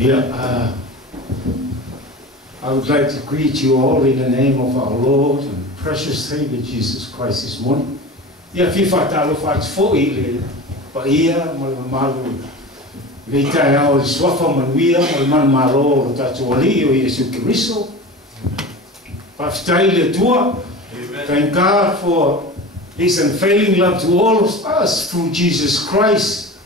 Yeah, I would like to greet you all in the name of our Lord and precious Savior Jesus Christ this morning. Yeah, fifa talo fats fo ile pa ia mal malu le tai au swafa manuia mal malo tatu ali o Yesu Kristo. Pa stai le tua. Thank God for His unfailing love to all of us through Jesus Christ.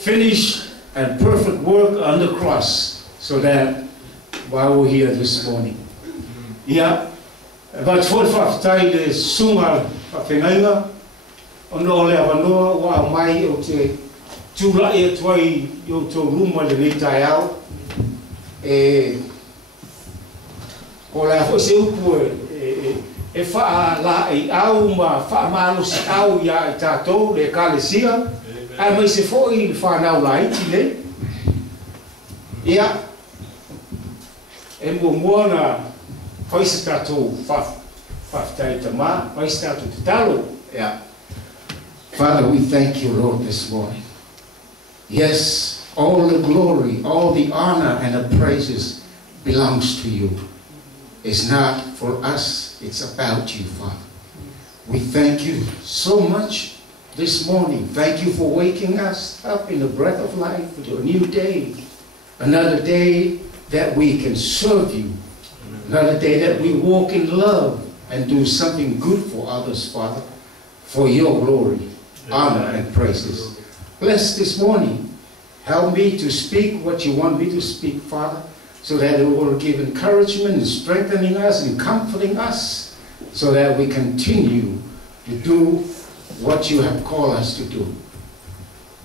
Finished and perfect work on the cross, so that while we're here this morning. Yeah, but for time the sunga papenga on all avanoa wa mai o te tula e twai yo to ruma le tai au ola fo se upu e fa la e au ma fa malo se au ya tato le kalesia ai mai se fo I fa na lai tile ia e mo na fai se tato fa tai tama fai se tato talo ia. Father, we thank you, Lord, this morning. Yes, all the glory, all the honor and the praises belongs to you. It's not for us, it's about you, Father. We thank you so much this morning. Thank you for waking us up in the breath of life to a new day. Another day that we can serve you. Another day that we walk in love and do something good for others, Father, for your glory, honor, and praises. Bless this morning. Help me to speak what you want me to speak, Father, so that it will give encouragement and strengthening us and comforting us, so that we continue to do what you have called us to do.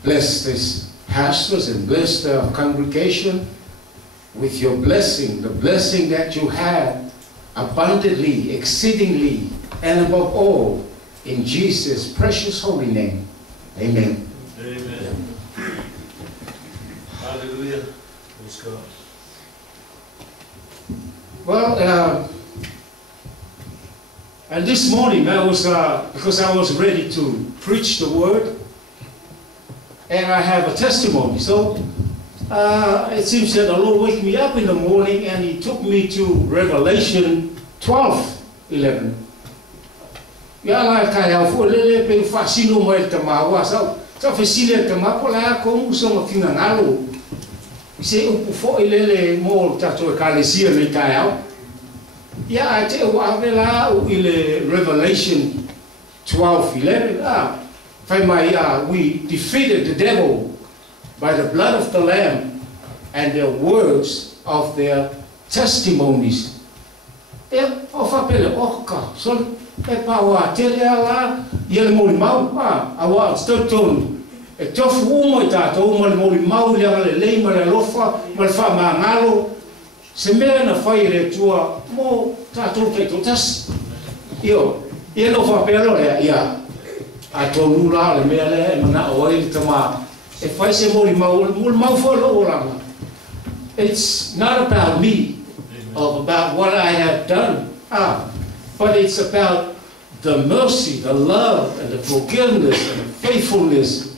Bless this pastors and bless the congregation with your blessing, the blessing that you have abundantly, exceedingly, and above all, in Jesus' precious holy name. Amen. Amen. Hallelujah. Praise God. Well, and this morning I was, because I was ready to preach the word, and I have a testimony. So it seems that the Lord waked me up in the morning and He took me to Revelation 12:11. Ya la kai au fo lele pe fasino mo el tamawa sa fasile tamapo la ko muso mo kinga ngalo se u fo lele mo tato kalesia le kai au ya ate wa vela u ile Revelation 12:11 fai mai we defeated the devil by the blood of the lamb and the words of their testimonies. E o fa pele oka so e pawa tele ala ia le moli mau awa stoton e tofu umo tato mo le moli mau le lei ma le lofa ma le fa mangalo se mea na fai le tua mo tato ke totas io ia no fa pelo le ia a tolu la le mea le mana o le tama e fai se moli mau fo lo la. It's not about me or about what I have done, but it's about the mercy, the love, and the forgiveness, and the faithfulness,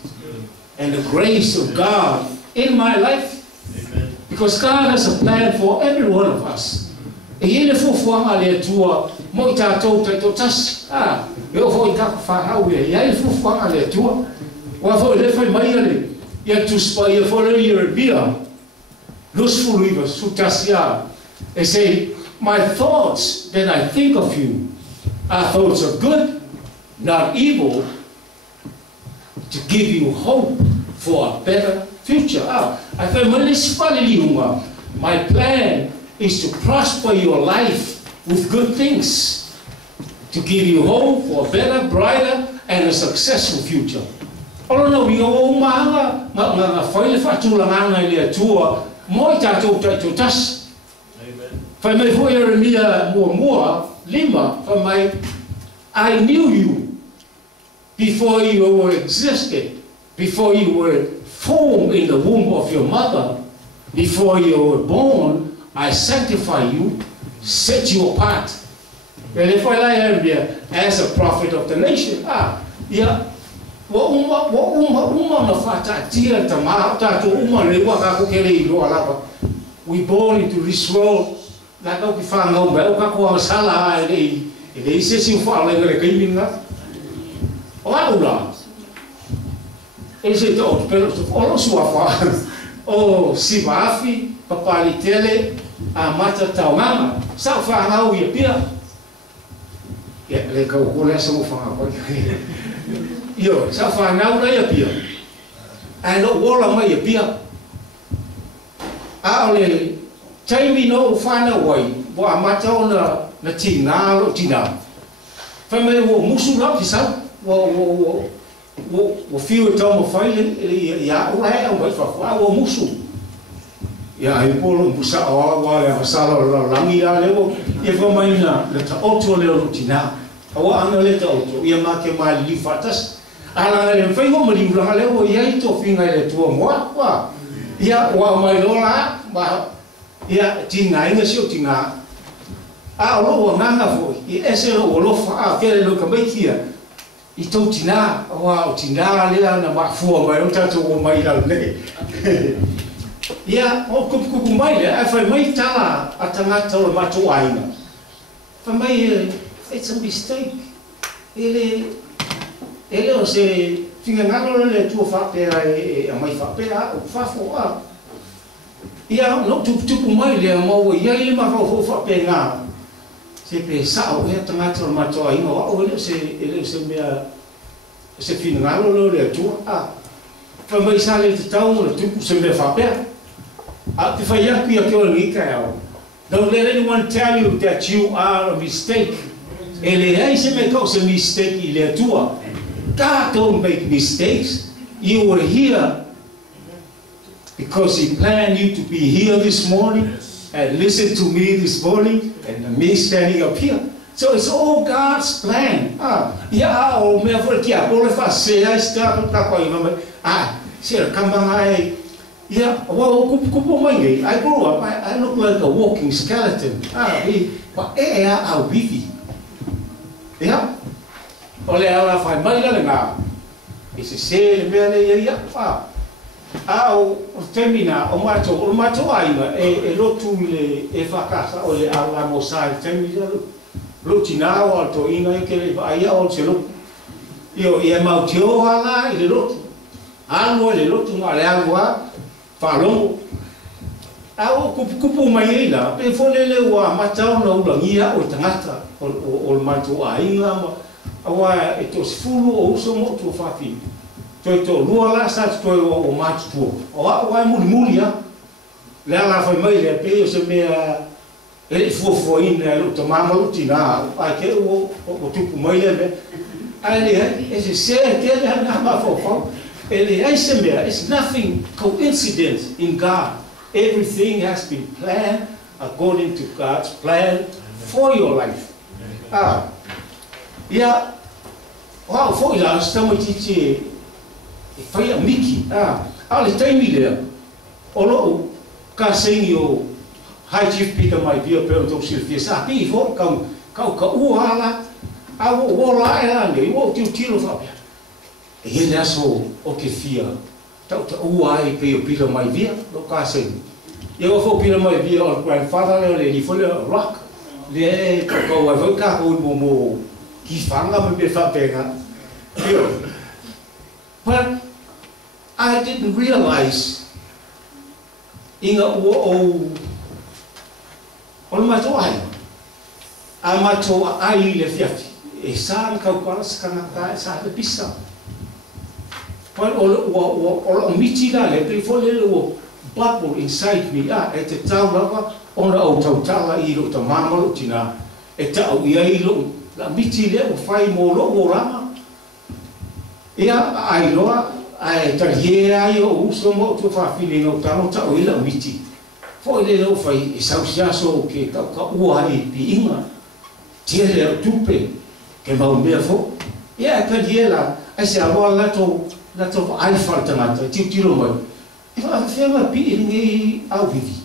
and the grace of God in my life. Amen. Because God has a plan for every one of us. E ele fufuanga le tua, mo I tātou te totas, eu vou I kako whahau e, ia ele fufuanga le tua, wa fo le fai mai ale, ia tuspa ia fo le Yerebia, lus fuluiva, sutasia, and say, my thoughts that I think of you are thoughts of good, not evil, to give you hope for a better future. I thought, my plan is to prosper your life with good things, to give you hope for a better, brighter, and a successful future. Oh no, we all manga, faile fatulanga ile tua, moi tatou tas. Fai mai foi Jeremia mua lima, fai mai, I knew you before you existed, before you were formed in the womb of your mother, before you were born, I sanctify you, set you apart. And if I lie Jeremia as a prophet of the nation, yeah, Uma na fata tia tama ta to uma le wa ka ko kele lo ala we born into this world na ka ki fa ngau ba ka ko sala ele se si fa le le kai minga o ala ese to pero o sua fa o si vafi papali tele a mata tau mama sa fa ngau ia pia ya le ka ko le sa mo fa ko yo sa fa ngau na ia pia ai no wola mai ia pia a ole taimi no fa na wai bo a mata ona na tinga lo tina fa me wo musu la ki sa wo fio tomo faile ya o hai o vai fa wo musu ya ai polo musa wa ya sala la langi ya lewo e fa mai na le ta auto le rutina awa ana le ta auto ia ma ke mai li fatas ala le fai ho mari la lewo ia i to finga le tu mo wa ia wa mai lola ba ia tinga inga sio tinga a lo wa nganga fo i ese lo fa a ke lo ka mai kia i tau tina wa o tina le na ma fu mai o tatu o mai la ne ia o ku mai le a fai mai tala a tangata o mato aina fa mai it's a mistake ele o se finga ngalo le tu fa pe a mai fa pe a fa fo a ia no tu mai le mo ia le ma fa pe nga se pe sa o e tangata o mato aina o ele se mea se finga ngalo le tu a fa mai sa le tau le tu se me fa pe a te fai aku ia ke o ni ka au don't let anyone tell you that you are a mistake ele ai se me ko se mistake i le tua God don't make mistakes. You were here because He planned you to be here this morning and listen to me this morning and me standing up here. So it's all God's plan. Ya o me for kia pole fa se ai sta ta ko ina se kambangai ya wa kupu mai I grew up I look like a walking skeleton. But au vivi. Ya ole ala fai mai la nga ese se me le ia fa au termina o mato ainga e lotu le e fa casa ole ala mo sai termina lo tina o to inga ke le vai o se lo io e mau tio ala le lotu alo le lotu ma le agua fa longo au kupu mai la pe fole le wa mata no ulangia o tangata o mato ainga awa e to fulu o uso mo tu fafi to lua la sa to o matu tu o muli ya la fa mai le pe se me e fo ina lo to mama lo tina a ke o tu mai le ale e se ke na ma fo ele ai se me it's nothing coincidence in God. Everything has been planned according to God's plan for your life. Ia wow foi lá estamos titi foi a Miki ale taimi le o lo ka senio High Chief Peter mai via perto Silvia sa pi fo ka uala a o la era ne o tiro fa ele aso o que fia tau uai pe o Peter mai via lo ka senio eu fo Peter mai via o grandfather le foi le rock le ko wa ka o mo Kifanga me fa pega. But I didn't realize inga o mato ai. A mato ai le fiati. E sa ka kwala skana ka sa le pisa. But o mitila le pe fo le o bubble inside me e te tau lava ona o tau tala I lo ta mama lo tina e tau ia I lo la miti le o fai mo lo o rama ia ai loa ai tarie ai o uso mo tu fa fili no tano ta o ila miti fo le lo fai e sau so ke ka ua ai pi inga tie le tupe ke mau mea fo ia tarie la ai se avoa la to ai falta ngata tiro mai e fa fema pi ngi au vivi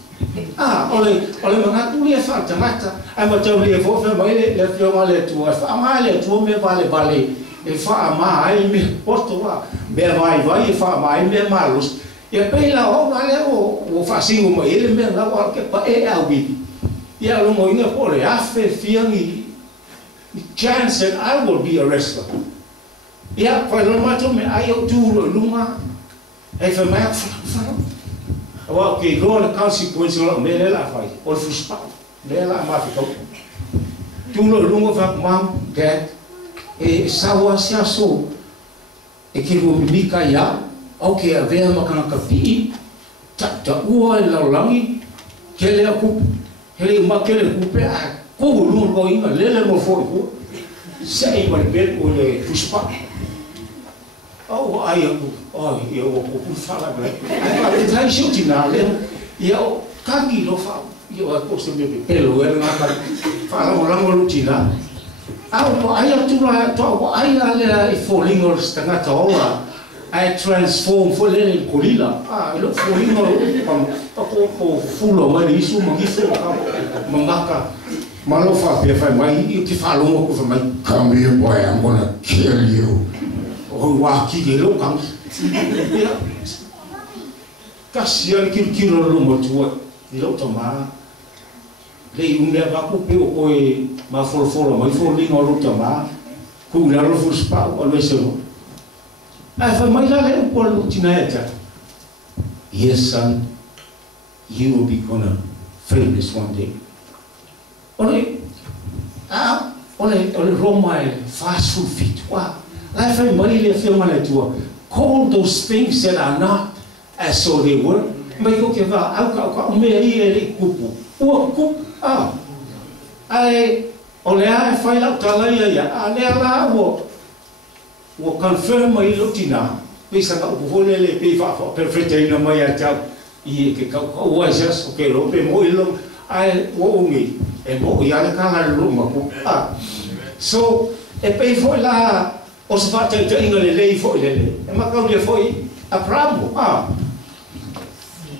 ole mangatu le fa tamata ai ma tau le fo fe mai le fio ma le tu fa ma le tu me vale e wha mai me poto wa me vai vai e wha mai me malus e pela o na le o fa singo mo ele me na wa ke pa e au bi ia lo mo inga pole afe fiangi chance that I will be a wrestler ia pa lo mato me ai o tu lo lunga e fa mai fa wa ke go na consequence lo me le la fai o fuspa le la ma fi ko tu lo lunga fa mam que e sawa sia so e ke ro mika ya o ke a vea makana ka pi ta ua e laulangi ke le aku hele ma ke le kupe a ko lu ko inga le mo fo ko sei ma be o le fuspa o ai o eu o ku fala bem ai vai chutina le eu kangi lo fa eu a costa me pelo era na fala o lango lutina au ai tu la to ai ale I fallingers tanga toa ai transform for le kolila lo fallingo ko fulo mai isu mo gifu mangaka malo fa pe fa mai I ti fa lo ko fa mai come here boy I'm gonna kill you o wa ki de lo kam kasia ki lo mo tu di lo toma le unga va ku pe o e ma for mai for lingo lo toma ku la lo fu spa o lo so ai fa mai la le po lo tinaeta yes son you will be gonna famous one day ole Roma fast food fit wa la fa mai le fe mana tua call those things that are not as so they were mai ko ke va au ka me ai le kupu o kupu ai ole ai fai la tala ia ale la wo confirm mai lotina pesa ka o le pe fa perfect ina mai ata I ke ka o jas o ke lo pe mo ilo ai wo ngi e mo ia le ka la lu ma ku so e pe fo la o se fa te inga le fo le e ma ka le foi Abraham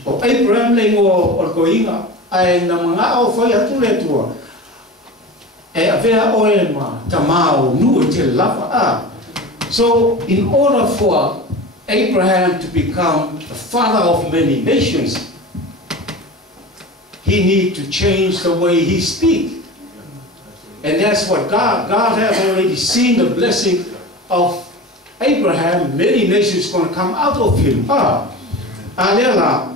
o Abraham le ngo o ko inga ai na mga o foi atu le tua e avea o e ma tamao nu te lava so in order for Abraham to become the father of many nations he need to change the way he speak and that's what God has already seen the blessing of Abraham many nations going to come out of him alela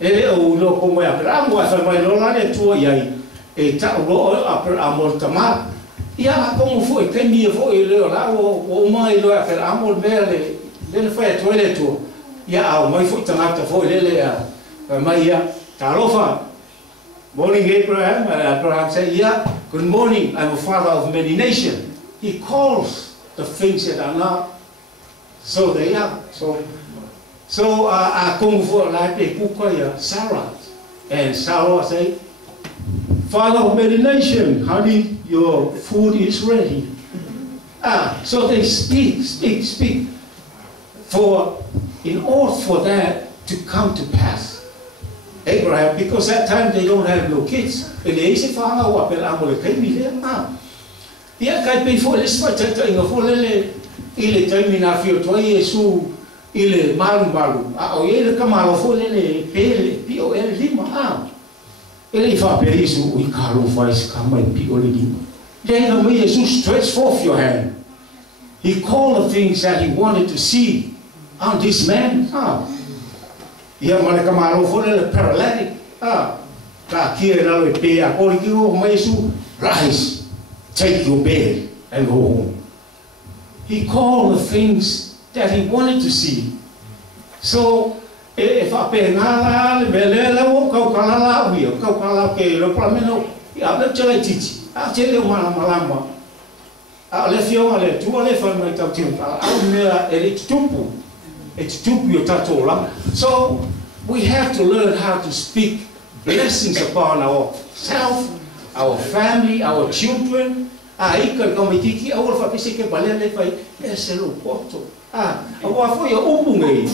ele o lo como Abraham wa fa mai lo la le tua ia e ta lo Abraham tama ia como foi que mi foi le la o mai lo Abraham bele le fa to le tu ia au mai foi tama ta foi le mai ia tarofa morning Abraham said yeah good morning I'm a father of many nations he calls the things that are not so they are so como for la pe kukoya Sarah and Sarah say father of many nations honey your food is ready so they speak for in order for that to come to pass Abraham because that time they don't have no kids and they say father wa pe amole kai mi le ia kai pe fo le spa tata inga fo le ile termina fio to Yesu ile malu o ele kamalo fo le pele pio ele lima ele fa pe Yesu I karo faz kama pio le lima then when Jesus stretched forth your hand he called the things that he wanted to see on this man ia mane kamalo fo le paralytic ka kia na le pe a ko ki o Yesu rise take your bed and go home he called the things that he wanted to see so if I pay na le bele o ka kala wi ka kala ke lo plameno ya le chele titi chele malama le fio ale tu ale fa mai ta tin me e tupu yo tato la so we have to learn how to speak blessings upon ourselves our family our children ika komitiki awal fa pise ke balele fai eselo poto awa foi o pungai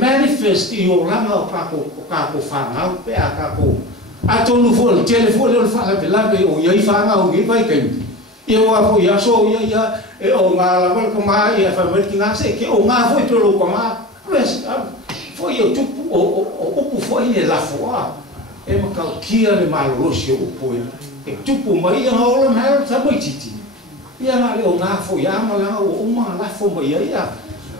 manifest yo lama ka ko fa na pe ka ko atonu fo telefone lo fa la be o yai fa nga o ngi pai kai ia wa fo ia so ia e o nga la ko ma ia fa mer ki nga se ke o nga fo to lo ko ma fo ia tu o fo ia la fo e ma ka kia le ma lo si o po e tu mai ia o lo ma sa mai titi ia nga le o nga fo ia ma la o ma la fo mai ia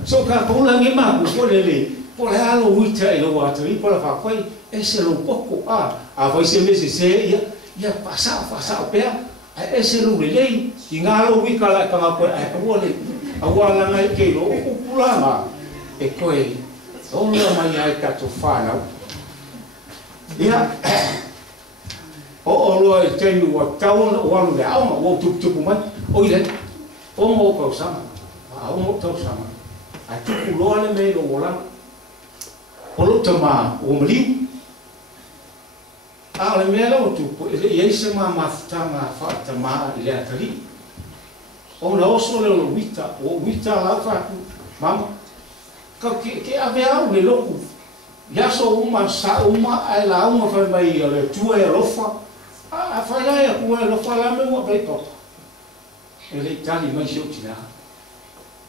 so ka ko la ngi ma ko le po le alo wita e lo wa tri po la fa ko e se lo poco vai se mese se ia pasa pe e se lo le i ngalo wi kala ka ko e ko le awala ngai ke lo pulanga e ko e o lo mai ai ka to fana ia o lo e tenu wa tau o lo le au o tu mai o ile o mo ko sama o mo to sama a tu lo le me lo wala o lo tama o mli a le me lo tu e se ma maftanga fa tama ile atali o na oso le lo wita la fa mama ka ke ave au le lo ya so uma sa uma ai la uma fa mai le tu e lo fa a fa la e ku lo fa la me mo pe to ele tali mai so tina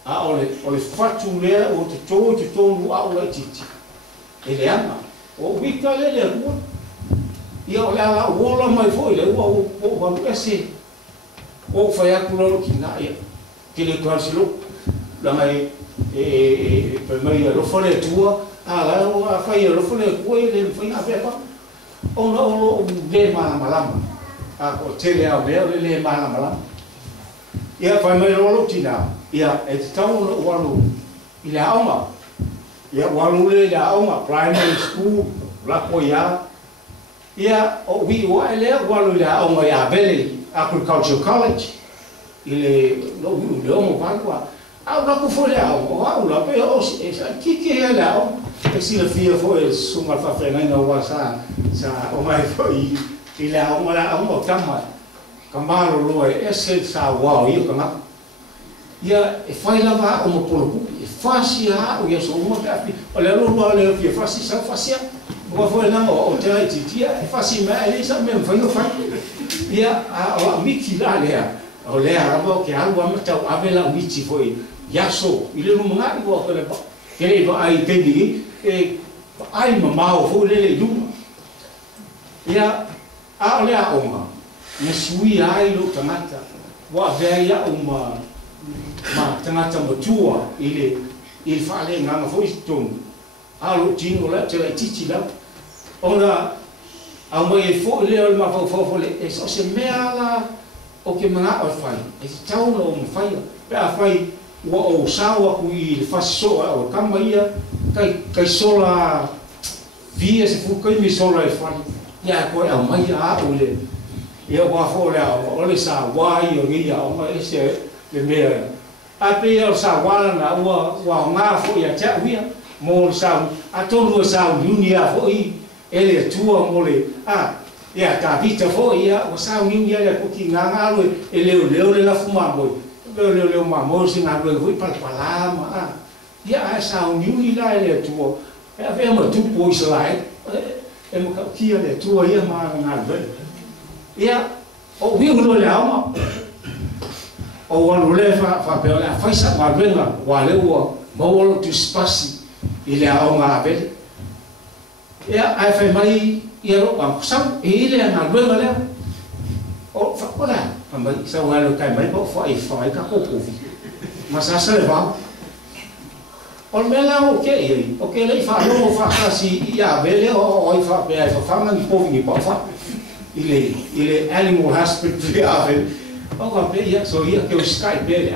a ole fatu le o te to nu a o titi ele ama o wita le ku ia o la wola mai foi le o ese o fa ya ku lo ki na ia ke le transilo la mai per mai lo fa le tua la o fa ia lo fa le ku le fa na pe pa o no le malama a o tele a le malama ia fa mai lo tina ia e tau no walu ile auma ia walu le auma primary school la ko ia o wi wa ele walu le auma ia Valley Agricultural College ile no wi le mo kwa au la ko fole au la pe o ki ele au e si le fia foi suma fa fena no wa sa o mai foi ile auma la auma tama kamalo lo e se sa wa ia kama ia e fai lava o mo polo e fasia o ia so mo ka o le lo le fia fasi sa fasia o foi na o te ai titia e fasi ma ele sa me fai no fai ia a miki la le o le arabo ke algo am tau avela miti foi ia so ile no nga o ko le ba ke le ba ai te di e ai mama o foi le du ia a le a oma me sui ai lo tamata wa veia uma ma tangata matua ile il fale nga foi ton alo tino la te la titi la ona a mai fo le ma fo le e so se mea la o ke manga o fai e tau no mo fai pe a fai wa o sawa ku i fa so o kamaia kai sola via se fu kai mi sola e fai ya ko a mai a o le ia wa fo le o le sa wa i o ngia o mai se le mea a pe o sa wala na wa nga fo ia cha wia mo sa a tonu sa unia fo i ele tua mo le ia ka vita fo ia o sa unia le ko ki nga lo ele le la fuma mo le ma mo singa lo fu pala ma ia a sa unia la ele tua e ave mo tu po slide e mo ka ki le tua ia ma nga lo ia o wi lo le ama o walu le fa pe la fa sa ma venga wa le o mo lo tu spasi ile a nga pe ia ai fa mai ia ro pa sa ile na venga le o fa ola mai sa wa lo kai mai po fa ka ko vi ma sa le va o me la o ke le fa lo fa si ia vele o fa pe ai fa nga ni po vi pa fa ile animal hospital ave o ka pe ia so ia ke o sky pe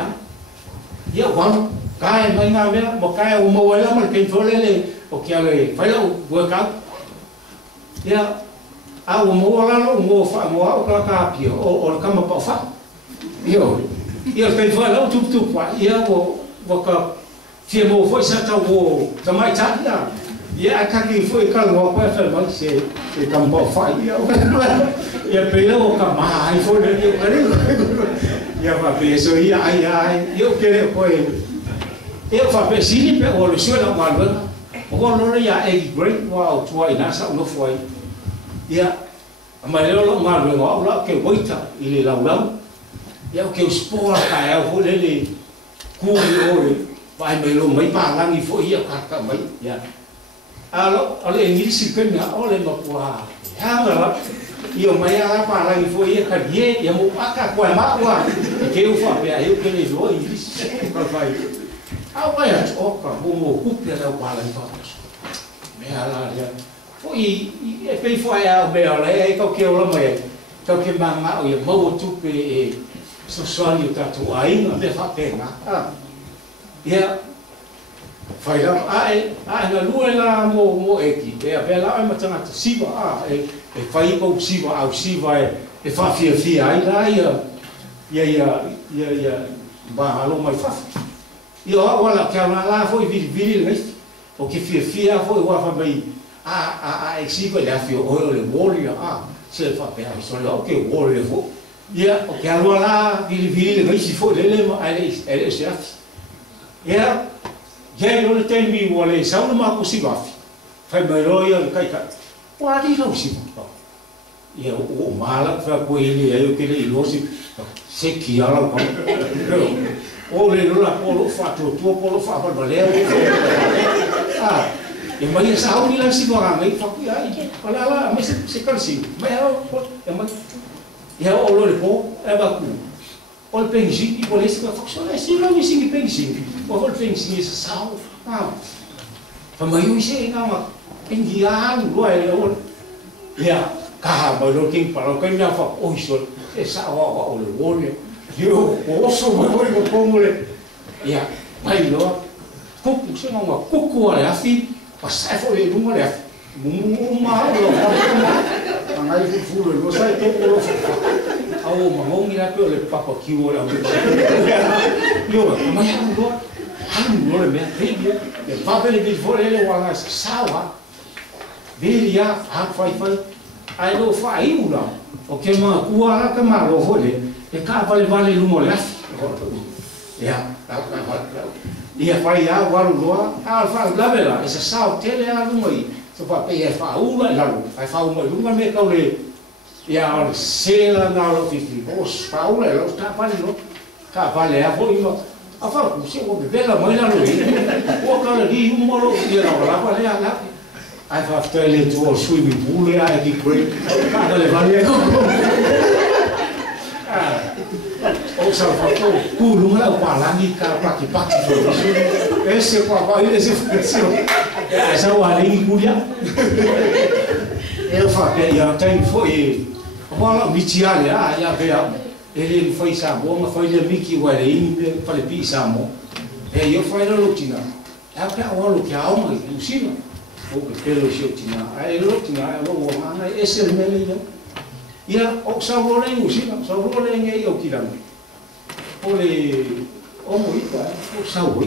ia wan kai mai nga me mo kai o mo wala mal ke fole le o ke ale fa lo work out ia a o mo wala lo mo fa mo o ka pi o ka mo pa fa ia ke fole o tu pa ia o ka fie mo foi sa ta o ta mai ta ia ka ki foi ka lo pa fa ma se ka mo fa ia pe lo ka mai foi le ia va pe so ia io che poi io fa pe sini pe o lo sio la malva o lo ia e great wow tua ina sa no foi ia ma lo malva o la ke boita ile la ia o ke sport ka ia ho le ku o vai me lo mai pa langi fo ia ka mai ia alo ale ingilisi kena ole ma kwa ha la io mai ala pa langi fo ia ka die ia mo aka kwa ma wa ke u fa pe ai ke le lo ingilisi ka vai a vai a o ka mo ku pe la pa langi fa me ala ia fo e pe fo ia o be ala e ka ke o la mai ka ke ma o ia mo tu pe so soalio ta tu ai na me fa pena ia fai la na lua la mo eki e a vela ai matanga te siva e fai ko siva au siva e fa fia ai la ia ba halo mai fa ia wala ka la foi vili ngai o ke fia foi wa fa mai e siva la fio o le warrior se fa pe ai so la ke warrior fo ia o ke ala vili ngai si fo le ma ai ele se ia Jai no te mi wale sauna ma ko sivafi. Fai mai roia kai ka. Wa ri no siva. Ia o mala fa ko ele ai o que le losi se ki ala ko. O le no la polo fa tu polo fa pa vale. E mai sa o ni la siva ngai fa ki ai. Ala la me se kansi. Mai e mai. Ia o lo le po e ba ku. O le pensi i polisi ka faksona si la mi singi pensi o le pensi sa sao fa mai u se nga ma engia lu lo e o ya ka ba lo king pa lo ka nya fa o so e sa o le wole yo o so mo ko mo le ya mai lo ko se nga ma ko ko ale afi pa sa fo le mo le mu ma lo ngai fu lo sai to lo au mangongi la pe le papa ki o la yo mai anu le me pedia e papa le bil fore le wanga sawa velia fai ai lo fai una o ke ma kuala ka ma lo hole e ka vale lu mo la ya ia fai a waru loa a fa la vela esa sao tele a lu mai so pa pe e fa una la lu fa uma lu me ka le ia o sela na lo fifi o spaula lo sta vale lo ka vale a foi no a fa ku se o bela mai na lo o ka ri un molo ia la vale ala ai fa tele tu o swimming pool ai di quel ka le vale o sa fa to ku lu la pa la ni ka paki ese qua ese esa wa ni ku ya e fa che ia tem foi wala mitiale ia vea ele foi sa bom foi le miki wa le in fa le pisa mo e io fai la lutina e ka wa lu kia o mai usina o ke pelo shotina ai lutina e lo mana ese le mele ia o sa lo le usina sa lo le ngai o kilang o le o mo ita o sa o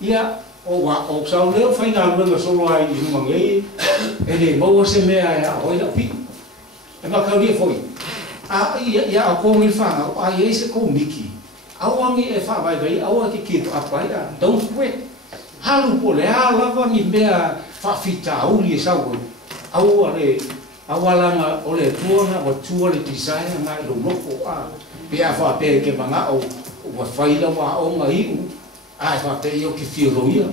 ia o sa le fai na lo so lo ai in mangai e le mo se me a o ila pi e ma kauria foi ia a ko mi fa a ia se ko miki awangi e fa vai awa ki to apai a don't quit halu po le ala va ni bea fa fita uli sa ko awa le awala nga ole tuona o tua le design nga lo loko a bea fa pe ke manga o wa faila wa o nga i a fa pe yo ki fi roia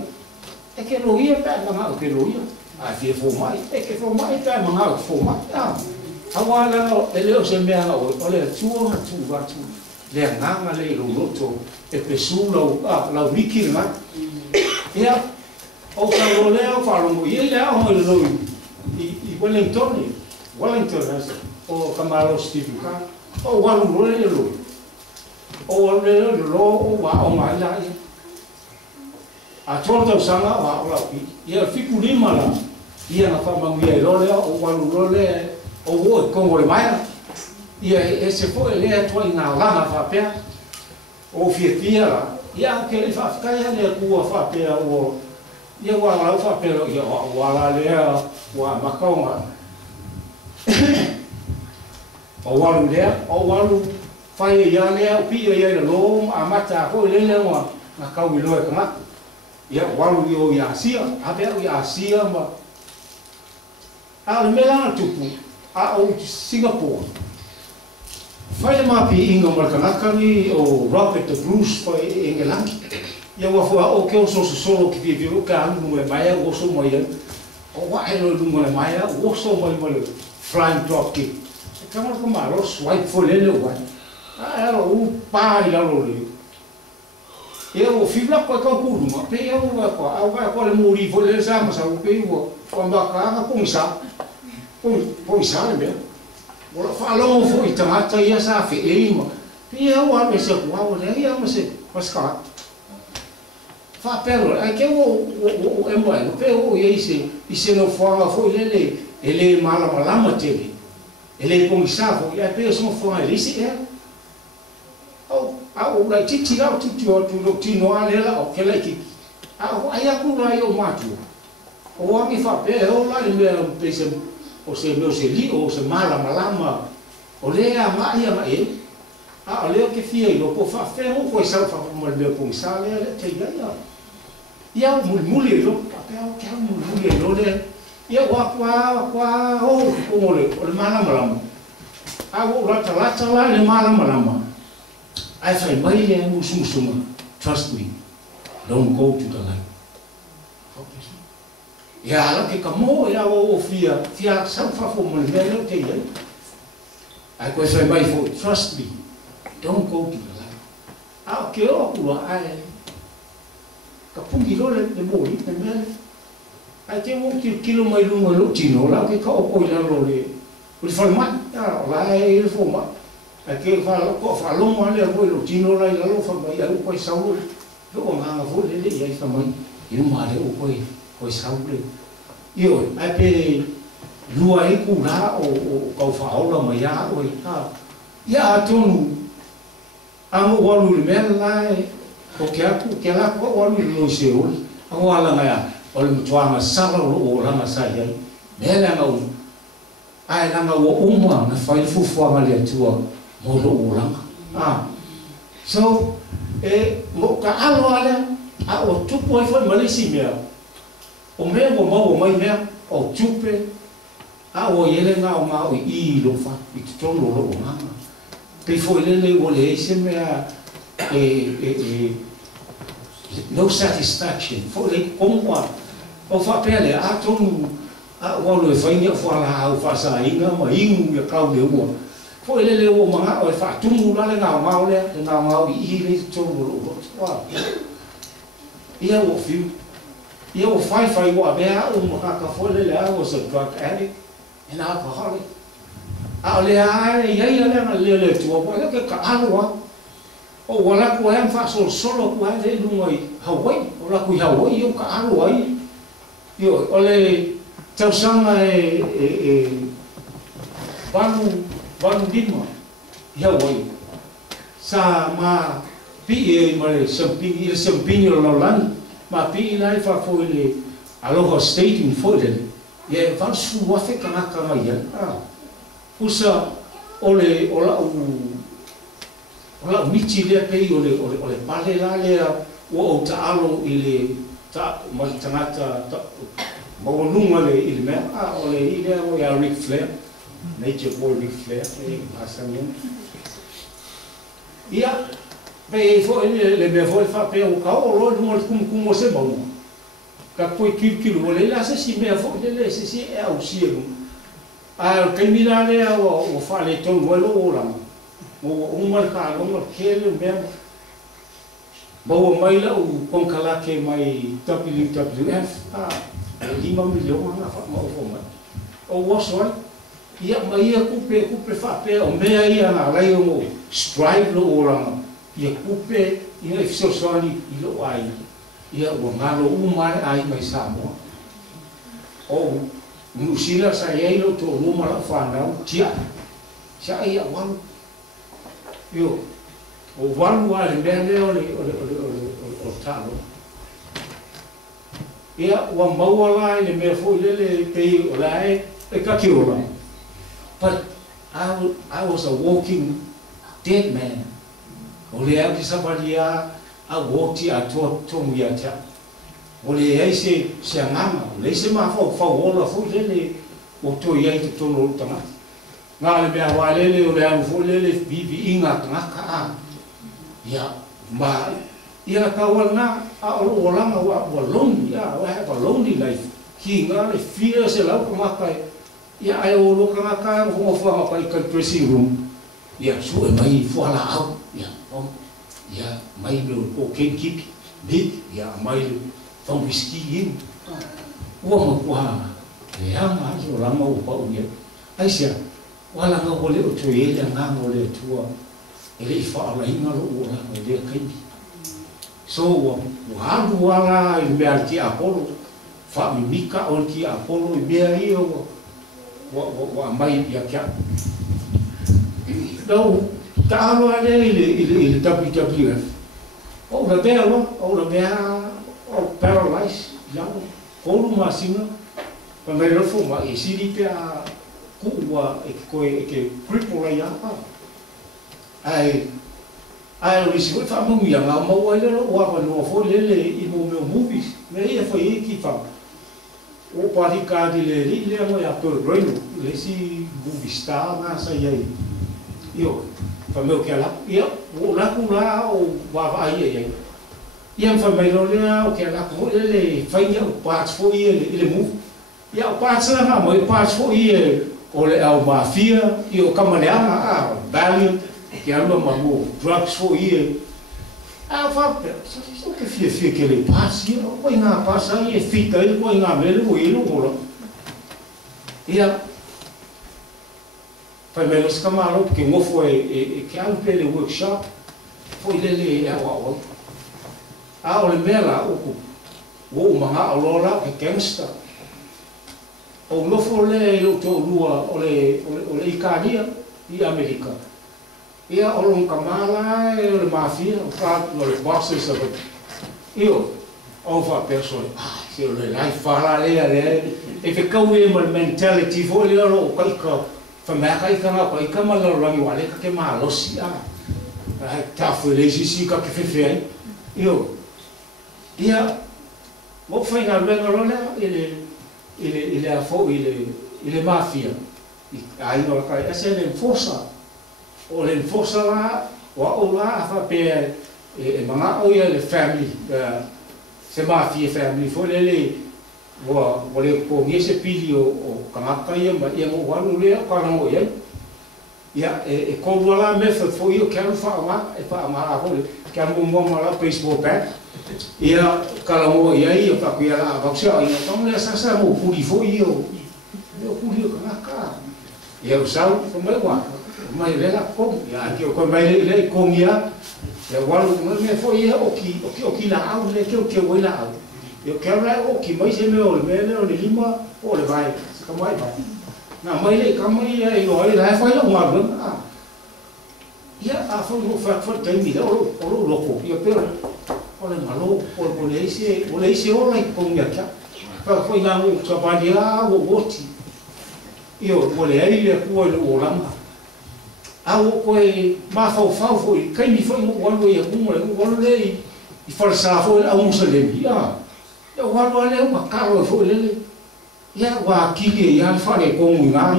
e ke roia pe manga o ke roia a fi fo mai e ke fo mai pe manga o fo mai awala e leo se mea o le tua tu va tu le nganga le lo loto e pesulo la wiki nga ia o ka lo leo fa lo ia le o lo i Wellington o Kamalo Steve ka o walu le lo o le lo o wa o mai la a torta sanga wa o la ia fiku lima la ia na fa mangia lo le o walu le o wo ko le mai ia ese foi le to ina lana fa pe o fietia la ia ke le fa ka ia le ku fa pe o ia wa la fa pe ia wa la le wa makonga o walu fai ia le o pi ia lo a mata ko le le wa na ka wi lo e ka ia walu yo ia sia a be ia sia ma a le mela tupu a o Singapore Fai mapi inga markanakani o Robert the Bruce fai Engeland. Ia wafua o ke o so solo ki vivi o ka anu mo mai o so mo ia. O wa e lo lungo le mai o so mo mo flying drop kick. Ka mo ko malo swipe fo le le wa. Era o pai la lo le. Ia o fibla ko ka ku ma pe ia o ko le muri fo le sa ma sa o pe o ba ka pungsa. Pungsa le. Ora falo fo I tamata ia sa fe e ma. Ia wa me se ko wa le ia ma se paska. Fa pero ai ke o e mai pe o ia ise no fo fo ele mala malama tele. Ele pungsa fo ia pe so fo ai ise e. O la titi la titi o tu lo tino ale la o ke la ki. Ai aku la yo matu. O ami fa pe o la me pe se o se meu se li o se mala malama o le a mai e o le ke fia I lo ko fa fe o ko sa fa mo le po sa le te ia muli lo pe o ke muli lo le ia wa kwa o mo le mala malama o la le mala malama ai fa mai le musuma trust me don't go to the light. Ya la ke kamo ya o fia sa fa fo mo le lo te ia ai ko sai mai fo trust me don't go to the light. Ke o ku ai ka pungi lo le mo I te me ai te mo kilo mai lungo lo tino la ke ka o ko la lo le fa ma ya la e fo ma ai ke fa ko fa lo mo le ko lo tino la lo fa mai ai ko sa lo nga fo le ia fa mai I ma le ko sa le io ai pe lua I ku la o ka fa ola mai ya o ya tonu amo walu le mel lai o ke la ko walu lo se o ala nga o le tuanga sala o la nga sa ia mele nga o ai nga o uma na fai fufu ma le tua mo lo la so mo ka alo ala o tupo I foi malisi mea o mea mo mai mea o tupe o ele nga o nga o I lo fa I tono lo nga pe foi le o le se mea no satisfaction foi le como o fa pele tonu o lo fa ni fo la o fa sa inga ma ingu ya ka le o foi le o nga o fa tumu la le nga o le nga o I le tono lo wa ia o fiu ia o fai o bea o maka fole le was a drug addict and alcoholic le ia le tu o ke ka alo o wala ko em fa solo ko le lungai Hawaii o la ku Hawaii o ka alo ai io o le tau sanga vanu dima Hawaii sa ma pi mare samping lo lan ma pi lai fa fo le aloha state in foden ye fa su wa fe kana ka mai usa ole ola michi le pe ole pale la le o ta alo ile ta mal tangata mo nunga le ile me ole ile o ya Ric Flair nature boy Ric Flair asanyo ia pe fo le me fo fa pe o ka o lo mo kum se mo ka po kilo le la se si me fo le se si e au si ke mi la le o fa le ton lo la o mar ka lo ke le me bo mai la o kon kala ke mai WWF lima milhão na fa mo fo ma o was one ia mai kupe fa pe o me ia na la yo strive lo la ia kupe ia fisosani ilo ai ia o ngalo umare ai mai samo o nusila sa ia ilo to ruma la fana tia sa ia wan yo o wan wa le bele o talo ia o mawala le me fo le pe o lai e ka ki o lai but I was a walking dead man. O le au ki sapalia a woti a tongu ia tia. O le ai se angama, le se ma fau ola fu le o to ia te tono o tanga. ngā le mea wālele o le au fo lele vivi inga ngaka a. Ia, ma, ia kawa ngā a o langa wa lonely, ia, I have a lonely life. Ki ngā le fia se lau ka makai. Ia, ai o loka ngaka o wha makai ka dressing room. Ia, su e mai fuala au. Ia, ia, mai le o ken kipi. Big, ia, mai le wham whisky in. Ua makua, e hanga ati o lama o pau ia. Ai sia, wala ngā ole o tue ele a ngā ole atua. Ele I whaala inga lo o langa ele a kaimi. So, wahadu wala I mea ki Apollo. Wha mimika o ki Apollo I mea I o wa mai ia kia. Nau, ta alo ale I le WWF. O la mea lo, o la mea o Paralyze. Iau, kolu masinga. Pa mai rafo ma e siri pia kuua e koe e ke cripple ai apa. Ai o risi koe whamungi a ngā maua ele o apa noa fo lele I mo meo movies. Me ia whai e ki wha. O pari kādi le li lea mo ia Burt Reynolds. Le si movie star ngā sa iai. Io, wha meo kia laku. Ia, o laku la o wawa ai iai. Ia mwhamairo lea o kia laku ho lele whainga o parts fo I le movie. Ia o parts la ngā mo I parts fo I o le au mafia, I o kamaneanga a Valiant. Ke alua mamu drugs fo I a whapea, so ke fia ke le pasi, o ngā pasa I e fita I, o ngā mele o ilo ora. Ia, whai mele skamaro, ke ngofo ke alu pe le workshop, fo I lele e awa awa. A o le mela, o mga alola ke gangster. O ngofo le o to lua o le Ikaria I Amerika. Ia o long kamala e o le mafia, o kātu o le bosses of it. Io, o wha persone, si o le lai whara lea lea, e fe kau e ma mentality fo lea o kaika, whamea ka ngā malarangi wale ka ke malosi a. Tafu e leisisi ka ke whewhea. Io, ia, mo whai ngā ruenga rolea, i le afo, i le mafia. Ai no la kai, ese le enforcer. O le enforcer la, wa o la afa pe e manga o ia le family, se mafia family, fo le wa le ko ngese pili o kamaka ia ma ia mo walu le ka no ia. Ia e ko wala method fo io ke fa ma e fa ma a le ke mo la baseball bat. Ia kala mo ia ia ka ia la va sia ia tong le sa mo puli fo io. Io puli o kamaka. Ia usau fo mai wa. Mai le la kom ya ki ko mai le kom ya ya walu me fo ia o ki la au le ki o la au yo ke ra o ki mai se me o le lima o le vai ka mai ba na mai le ka mai ya i oi la fa la ma ba ia a fo no fa te mi o lo ko yo pero o le malo o le ise o la kom ya ka fa fo ina o ka ba dia o boti io o le ai le ko o lama au koe mafau fo I kai mi foi mo walo ia kumo le walo le I falsa fo au musalemi ia ia walo le ma karo fo le ia wa kile ia fa le ko nga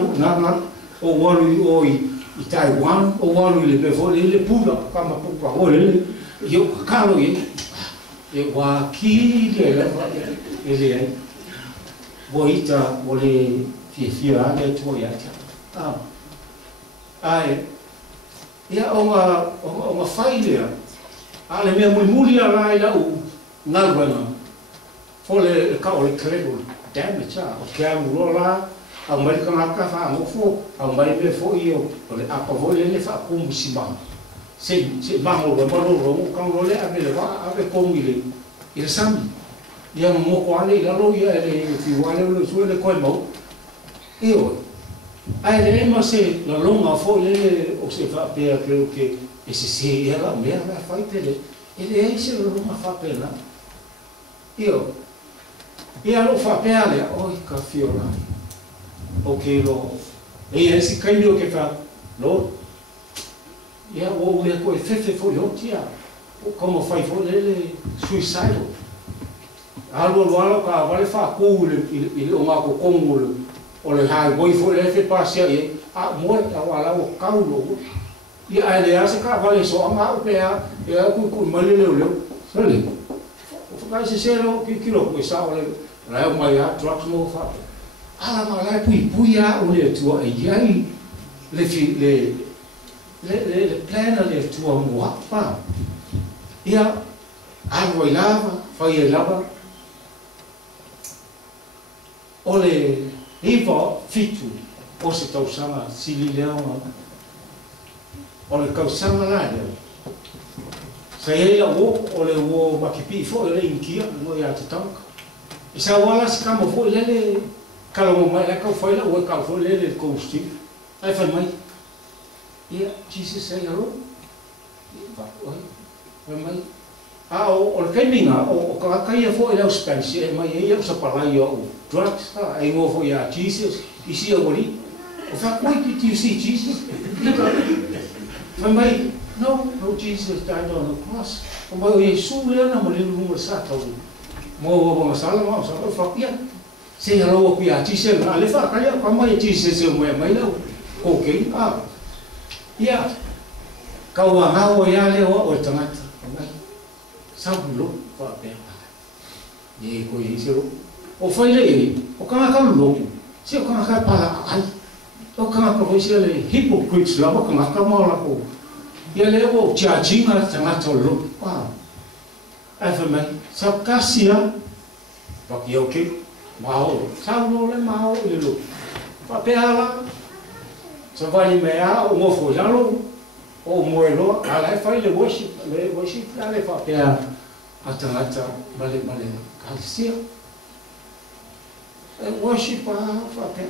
o walo I Taiwan o walo le pe fo le pula kama pupa o le ia karo ia e wa kile le ai boita o le fia le to ia ta ai ia o nga whailea, a le mea mui a lai lau ngalwanga, fo le ka o le collateral damage a, o kia murola, au mai ka ngaka wha angofo, au mai me fo I o le apa voi le wha kumu si maha. Se maho le maroro, kang le a me le wha, a me kongi I le sami. Ia moko ane I lalo ia e le fiwane o le sue le koe mau. Io, ai le ma se la longa fo le o se fa pe creo que ese se era mea la faite le ele se la longa fa pe la io lo fa pe ale oi ka fiola ok lo e esse cambio che fa lo ia o le ko fefe fo lo tia o como fai fo le suicide alo ka vale fa ku le o ma ko como o le hai boi fo le fe pasia e a mo ta wala o kaulo ia ale asa ka vale so anga o pe a e ku male le sole o fa se sero ki kilo ko sa ole la o mai a trucks mo fa ala ma la pui a o le tua e ai le plana le tua mo pa ia a voi lava fai lava ole ivo fitu o se tau sama sili leo o le kausanga la leo sa ia o le o makipi fo le inkia no ia te tanka e sa wala se kama fo le kalo mai la ka foi la o ka fo le kosti ai fa mai ia Jesus sai alo va oi mai o le kaiminga o ka kaia fo le Spanish e mai ia sa parlai o drugs ai mo fo ia Jesus isi o ri o fa koi ki see Jesus fa mai no Jesus died on the cross o mai o Yesu le na mo le lunga sa tau mo o sala mo sa fa ia se ro o pia Jesus na le fa kaia ka mai Jesus o mai la o ke ia ka wa nga o ia le o tangata mai sabulo fa pe ye ko isero o foi le o ka ka lo se o ka para ai o ka ko se le hypocrites la ko ka ma la ko ye le o judging tanga to lo pa afema sa kasia pa ki o ke mao sabulo le mao le lo pa pe ala sa vale mea o mo fo jalo o moelo ala fai le worship ale fa pe atangata male kalsia e worship fa pe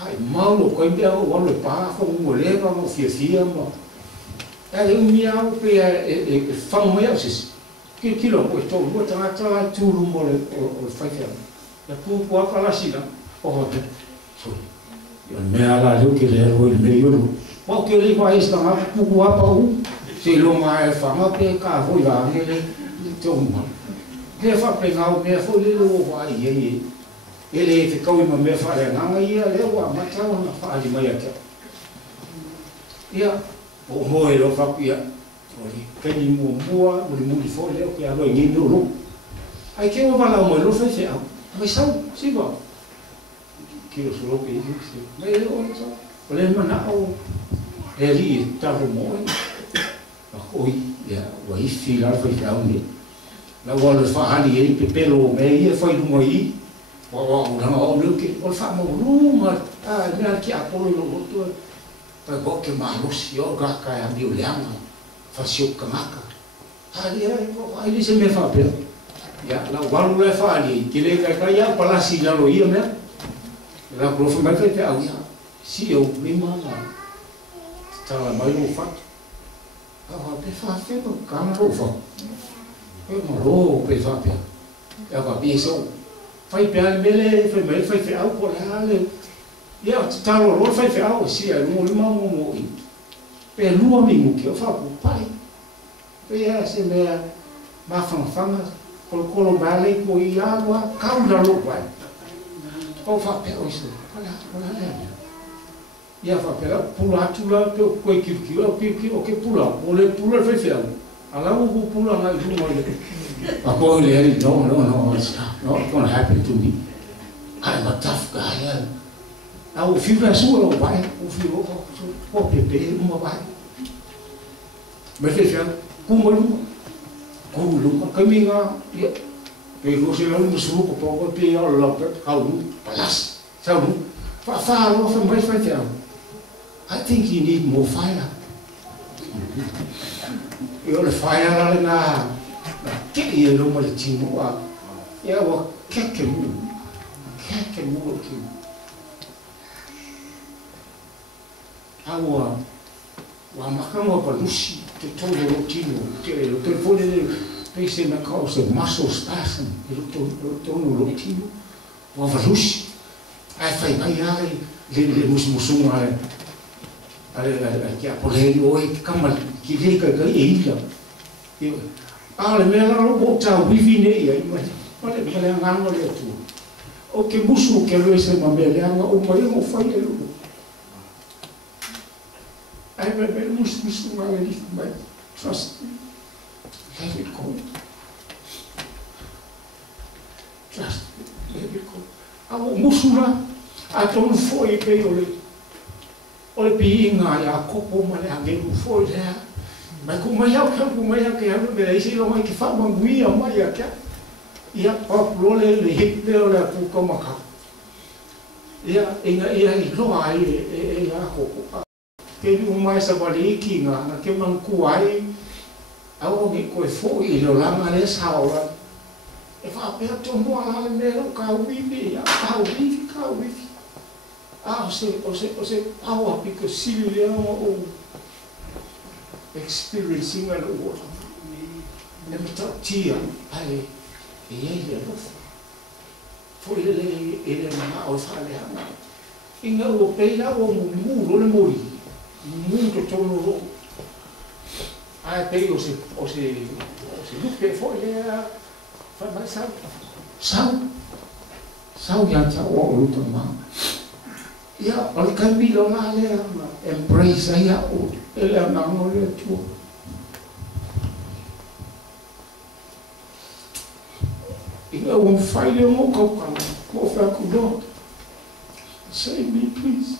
ai malo ko be o le pa ko mo le va mo fia mo ale mia o pe e fa mo ya sis que lo ko to mo tangata tu mo le o fa fe e pu ko ala sila o te so yo me ala lo que le o el medio o que le vai estar pu apa u se lo mai fa ma pe ka ho ya le toma ke fa pe ngau me fo le lo vai ye ele te kau me fa le nga ia le wa ma ta na fa di mai aka ia o mo e lo fa pia o li ke ni mo mo li fo le o ke alo ngi no lo ai ke o va la mo lo fa se a mai sa si va que o solo que dice me o eso o le mana o eli ta mo oi ya o i fila fa fa ni la wala fa ali e pelo me ia fa mo i o na o lu que o fa mo lu ma a me ki a polo lo to pa go que malo si o ga ka a mi ulianga fa si o kamaka ali ai se me fa pe ya la wala le fa ali que le ka ya pala si la lo ia me la profe mai te au ya si eu prima la tala mai o fa a pe fa fe no kana ro fa e mo ro pe fa pe ya va bi so fai pe al mele fe mai fai fe au ko la le ya talo ro fai fe au si e mo mo i pe lu mi mo ke fa ko pai pe ya se me ma fa ko vale ko i agua kaula lo pai o fa pe o isso olha ia fa pe la pula tula pe ko ki o ke pula o le pula fe fe ala o pula na ju mo le a ko le no it's not gonna happen to me I'm a tough guy a o fica solo vai o fico o pepe uma vai mas veja como lu caminha pe ko se lo mo su ko pe o lo ka lu palas sa lu fa lo fa mai fa te I think you need more fire yo le fire la na ke ye lo mo le timo wa ya wa ke mu ki awa wa makamo pa lusi te tolo lo timo te lo telefone pe se me causa muscle spasm lo lo timo wa valusi ai fai mai ai le musumu ale que a polei oi kama ki le ka e ila ale me la lo bota wifi ne ia mai ale ngano le tu o ke musu ke loe se mamele anga o mai o fai e luo. Ai me musu ngā le lifu mai. Trust me. Let it go. Trust me. Let it go. Ao musu na, a tonu foi pe o le. O le pi inga ia kopo ma le angelu foi lea. Mai ku mai au kampu mai au ke hanu me isi lo mai ki whamanguia mai a kia. Ia papulole le hip leo le puka maka. Ia inga ia i loa ai e a kopo. Ke ni umai sa wale iki ngā na ke mangku ai. Au ni koe fo i lo langa le saora. E whapea tono ala le mero ka uipi. Ka uipi. O se awa pika sili lea o experiencing ala ua. Ne matau tia ai e ei le lofa. Fo i le mana o whale hanga. Inga ua peila o mumuro le mori. Mumuro tono ro. Ai pei o se lupe fo i lea whamai sau. Sau yanta o luta maa. Ia, o le kaimilo ngā lea embrace ai au, e lea nango lea tua. Inga ua mwhai lea mō kaukala, ko whea ku Lord. Save me, please.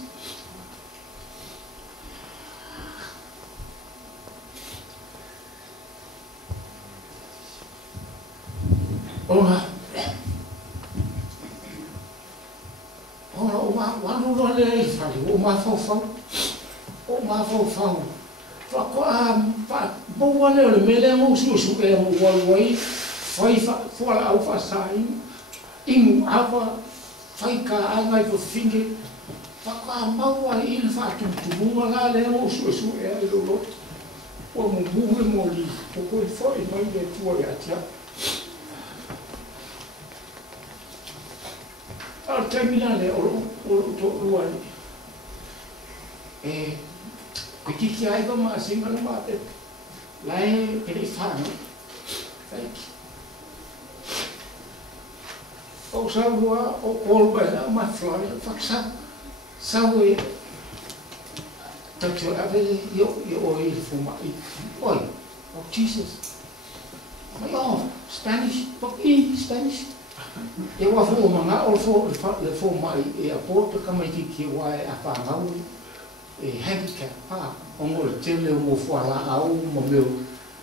Ola, wanu lo le i whare, o mawhauwhau. Whakoa, boa leo le mele mō susu e mō waluai, whaila au whasai, ingu awa, whaika angai po whinge, whakoa maua i le whatutumunga la le mō susu e a lolo. O mō muhe mō li, o koe whai mai le tua e atia. Al termina le o to ruai. Ko kiki ai ba ma singa no mate. Lai ele fano. Thank you. O sa rua o ba na ma flora faksa. Sa we Dr. Abel yo oi fuma I. Oi. Oh Jesus. Oh, Spanish. Spanish. E wa fo manga o fo mai e a porta ka mai ki wa a fa ngau e handicap pa o mo le tele mo fo ala au mo meu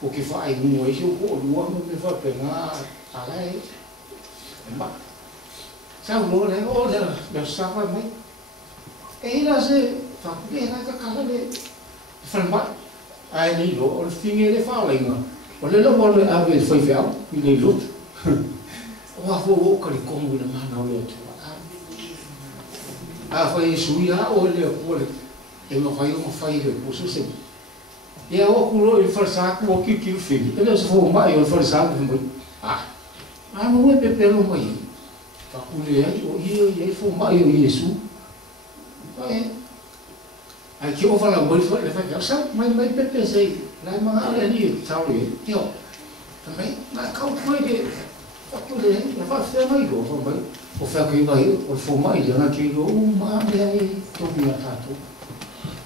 o ki fa ai mo e jo ko lua mo me fa pe nga ala e ma sa lo le o le sa fa mai e ila se fa be na ka ka le fa ma ai ni lo o finge le fa lenga o le lo mo le ave foi fiao i le lut Wa fo o kari kongu na mana o le tua. A fai suia o le pole. E ma fai le puso se. E o kulo i farsaku o ki fili. E le se fo mai o farsaku mo. No e pepelo mai. Fa kule ai o i fo mai o Yesu. Ai ki o fala mo le fa sa mai pepe sei. Lai ma ale ni tauri. Tio. Também na kau mai de Akule, na whawhea mai ro, o whea mai, o whau mai, ana ki ro, maa mea e tobi a tātou.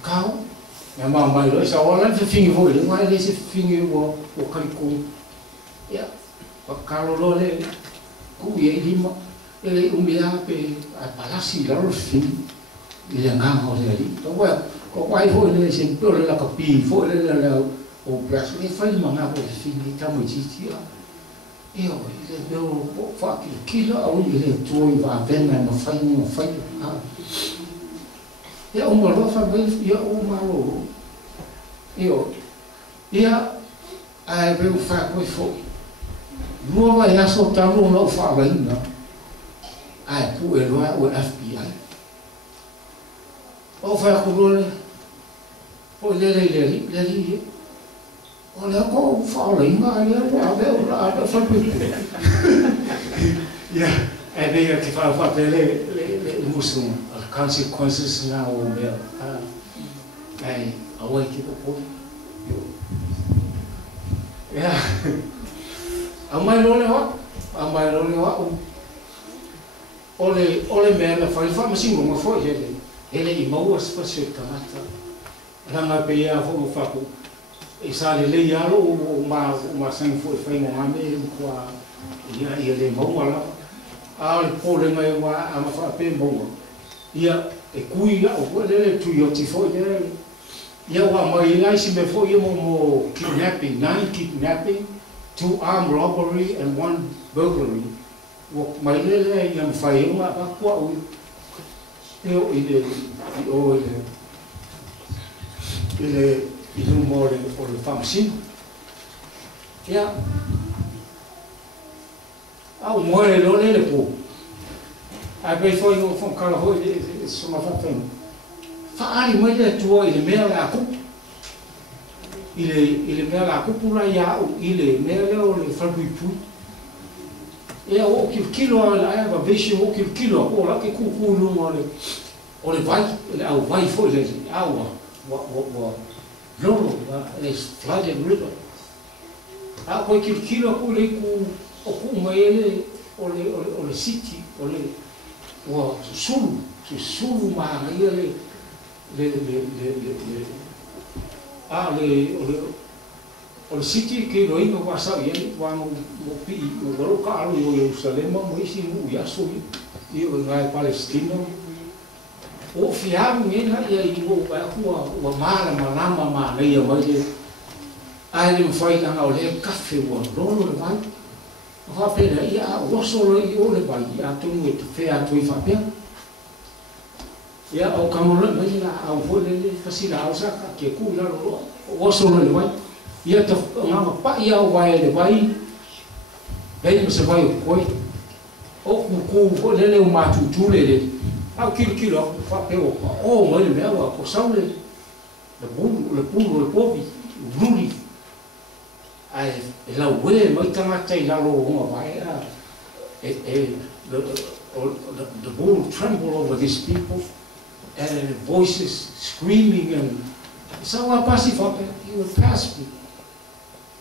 Kao, mea maa mai ro, sa wala te whingi hoi, le mai le se whingi o kariko. Ia, wakaro lo le, kui e lima, e le umea pe a palasi laro whingi, i le nganga o le ali. Ko wai hoi le se mpio le laka pi, hoi le o brasi, e whai manga o le whingi, tamu i titi a. Io, il mio fa che la o il tuo va bene ma fai e un malo fa bene io un malo io avevo fatto poi fuori nuova e ascoltavo non fa bene poi lo o FBI o fa quello poi le olha como fala em Maria, a sabe. É bem que fala para ele muçulmano, as consequências na o meu. A oi que o a mais não é ole mea na fai fa masingo mo foi ele I maua se se tamata ranga pe ia fo fa ko e sa le ia lo ma sang foi fai mo ame ko ia le maua la a le pole mai wa a ma fa pe maua ia e kui la o le tu yo ti foi ia wa mai lai si me foi mo kidnapping 9 kidnapping 2 armed robbery and 1 burglary wo mai le ia fai uma pa ko eu ele não mora o família já ao mora não ele pô aí vai foi o fom cara foi isso uma família faz mais de tua ele me lá cu ele me lá cu por aí ele me lá o fabrico e o quilo lá vai ver o quilo o lá que cucu não mora o le vai ao vai foi ele ao no es flooded river a ko kilo ko le ku mai ele o le city o le sulu ma ele o le city ke lo ino wa sa ele wa mo pi o ro ka o Jerusalem mo isi mu ya so I o ngai Palestina o fiaru ngena ia I mo ba ku mala malama ma le ia mai ai le foi na o le cafe o rolo le vai o fa pena ia o solo I o le vai ia tu no te fe a tu I fa pe ia o kamolo mai na au vo le fasila o sa ke ku la lo o solo le vai ia te ngama pa ia o vai le vai dai mo se vai o koi o ku le o matutu le au kilo fa pe o mai le mea ko saule le povi ruli ai la we mai tamata I la lo o vai the bull tremble over these people and voices screaming and so I pass it up he would pass me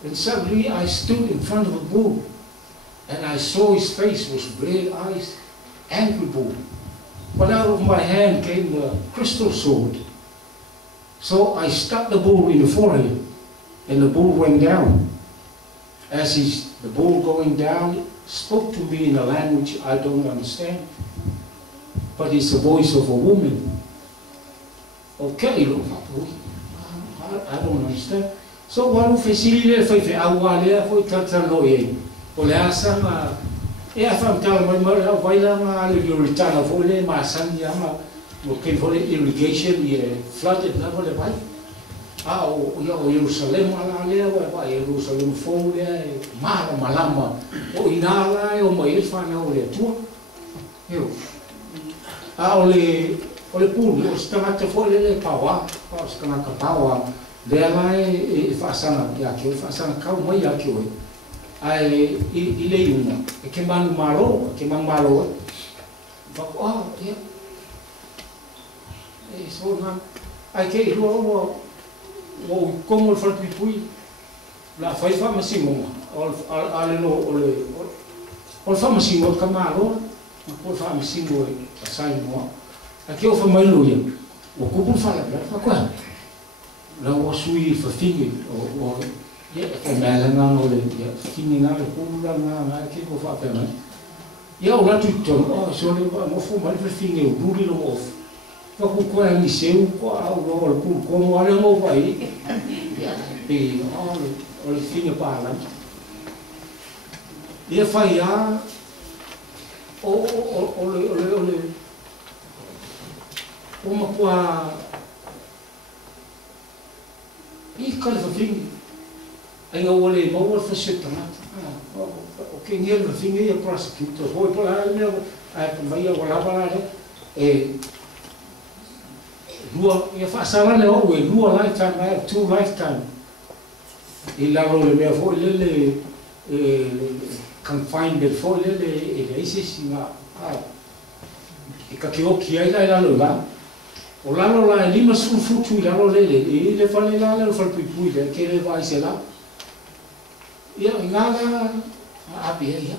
and suddenly I stood in front of a bull and I saw his face was red eyes angry bull. But out of my hand came the crystal sword. So I stuck the bull in the forehead, and the bull went down. As the bull going down spoke to me in a language I don't understand, but it's the voice of a woman. Okay, I don't understand. So walu fesili fai awale foi tatalo ye. Ole asama e a famta mai vai lá ma le ritana vole ma sanya ma mo ke vole irrigation ye flooded na vole vai o Jerusalem ala le va Jerusalem fole ma malama o inala o mai fa na o le tu eu ole pulu o sta te fole le pawa o sta na pawa dela e fa sana ya ke fa sana ka mai ya ke ai ile uma ke manu malo va ia e so na ai ke lo como el falpipui la fai fa masimo ale no o fa masimo kamalo o fa masimo sai mo aqui o fa mai lo ia o kupu fa la kwa la o sui fa fingi o ia e mele nga no le ia kini nga le pula nga ke ko fa pe mai ia o la tu to so le mo fu mai fa fingi o buri lo of fa ku ko ni seu ko au lo pu ko mo ale mo vai ia pe o le fingi pa la ia fa ia o ma kwa I kale fa fingi ai nga ole mo fa seta o ke ngel fa fingi ia prosecutor foi por lá ne ai mai wala bala e lua ia fa sala le o e lua lifetime I have 2 lifetime I la lo le me foi le confined foi le ese singa e ka ke o ki ai la lo la o lalo la lima sulfutu la lo le fale la le fal pui le ke le vai se la ia ngala a be ia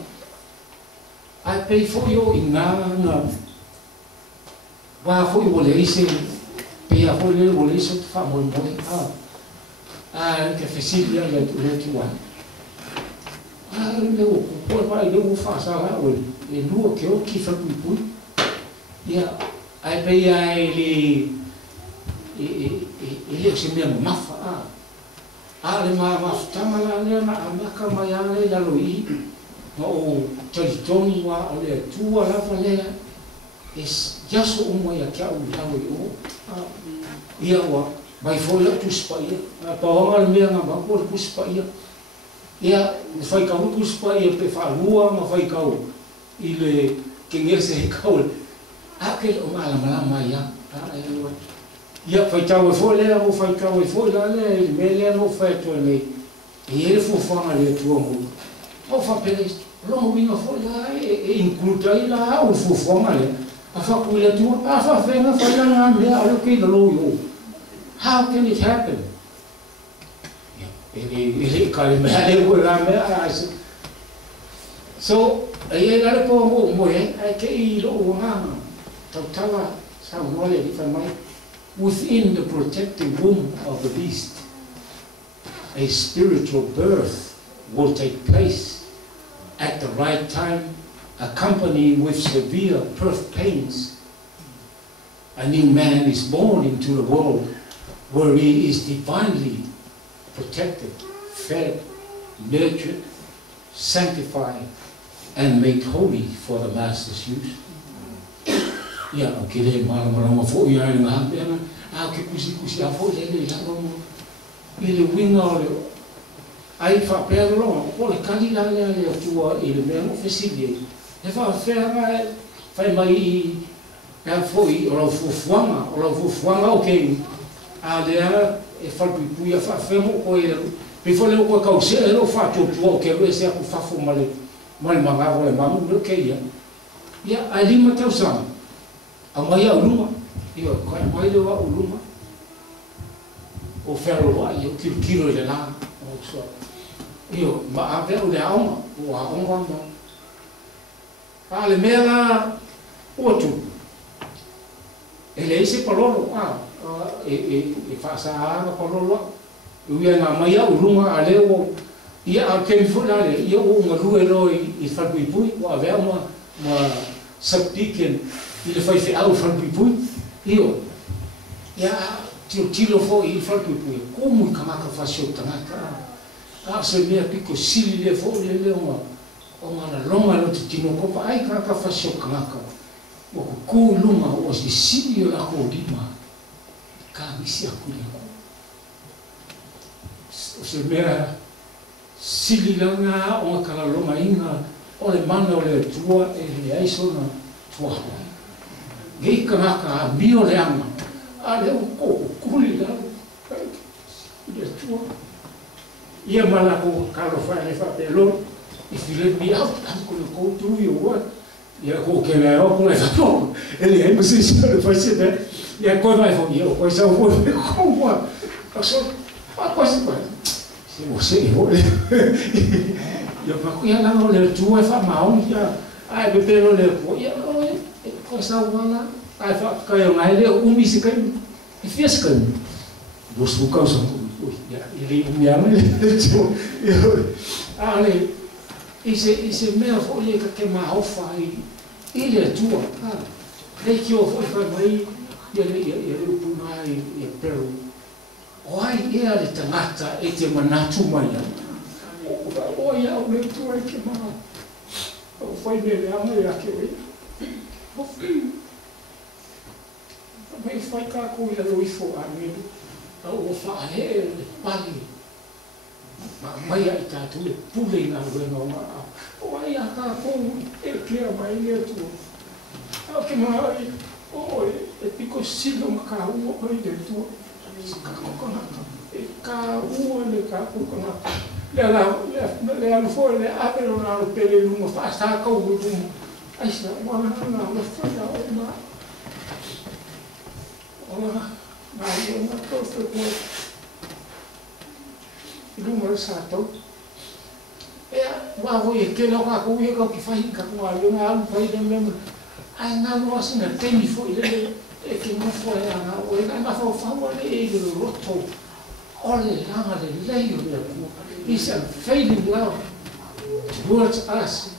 ai pei foi o inganga wa foi o le ise pe a foi le o le ise fa mo que fesilia le tuan le o ko vai le o fa sa la o e lu ke o ki fa pui ia ai pei ai le se me mafa ale ma tama la le na amaka mai ale la loi o talitoni wa ale tua la vale es jaso umo ya kia u tawe o ia wa vai fola tu spaia pa o me nga ba ko tu spaia ia fai ka ku spaia pe fa lua ma fai ka ile kengese ka aquele o mala mai ya ia fai tawe fola o fai ka fola le me le no fai to le e ele fo fa le tu o fa pele lo vinga fola e incluta ila o fo fa le a fa ku le tu a fa venga fa la me a lo que lo yo how can it happen ele kalme ale ko la me so ai la po mo ai ke I lo nga tautala sa mo le di fa mai within the protective womb of the beast a spiritual birth will take place at the right time, accompanied with severe birth pains. A new man is born into the world where he is divinely protected, fed, nurtured, sanctified, and made holy for the Master's use. Ya, kile mala fo ya nga bena, ke kusi afo le la no. Ile winga le ai fa perlo o le kalila le tua ile me no fesilie. E fa fai mai foi o fuanga okay. Ale e fa puia fa femo ko ile pe fo le ko ka o se lo fa tu ke lo se ko fa fo male manga o le mamu lo ke ya. Ya ali mata usama. Amaya uluma, io kai mai le wa uluma. O ferro wa io kilo le la, o so. Io ma ave o le alma, o a onga ma. Ale mela otu. Ele ese palolo e fa sa na palolo. Io na mai uluma ale o ia a ke funa le io o ngalu ero I fa pui o ave ma saptiken ile fai fe au fal pui io ya tilo fo I fal pui como kamaka fasio tanga se me pico sili le fo le o mana longa lo tino ko pa ai kamaka fasio kamaka o ko lunga o si sili la ko lima ka misi akuli o se me sili langa o kala longa inga o le mana o le tua e le aiso na tua Gei kanaka mio le ama. Ale o kuli la. Ile tua. Ia mana ko kalo fa le fa pelo. If you let me out, I'm going to go through your work. Ia ko ke le o ko le fa. Ele é você se fa se da. Ia ko vai fo io, ko sa fo ko mo. Aso a coisa vai. Se você vou. Ia pa ku ia la o le tua fa maun ia. Ai be pelo le po ia coisa humana, ai fa caiu na ele misi caiu e fez caiu dos lucas ele me ama ale esse meu foi que mal fai ele é tua que eu foi mai ele punai e pero oi ele tamata e te manatu mai oi o le tua que mal foi dele ama e aquele Mas foi cá com ele no ifo amigo, o fa he pali, mas aí tá tudo pulei na rua não, o aí a cá com ele quer mais ele tu, o que mais, o ele pico silo uma carro o aí dentro, carro ele carro com a ela foi abre na pele numa faz tá com o Aí está, agora não foi da uma. Olha, aí uma coisa que número 1 wa ho e ke lo ka ku e ka ki fai ka ku a yo na fai de me ai na lo asina te mi fo ile e ke mo fo e ana o e na fo fa wa le e lo roto ole langa le leio le ku is unfailing love towards us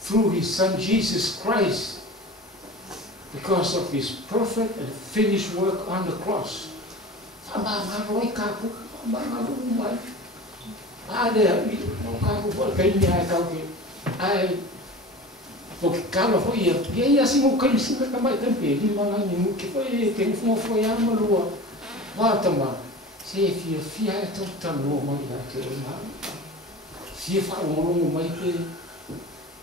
through his son Jesus Christ because of his perfect and finished work on the cross. Porque cada foi e aí assim o que se também tem pedido mas não que foi tem foi a malua volta mal se fia é tão louco mas que se fala um mais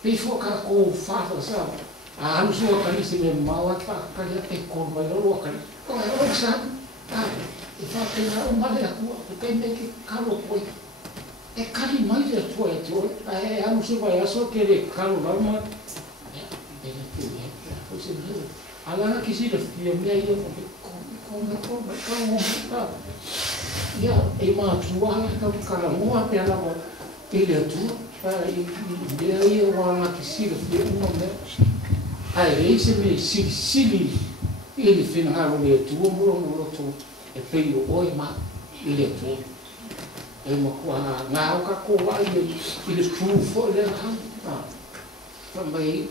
pe foca com fala sabe a não só que se me mal que já tem como mas não louco não sabe e fala que não mal é a tem que calo foi é cari mais é tu é a não se vai só querer calo lá mas agora que se refia meio como ya e ma tua ka kala mo a pela mo ele tu e aí o que se refia uma me aí esse me se ele final o tu mo tu e peio oi ma ele tu e mo qua ngao ka ko wa ele proof ele ha também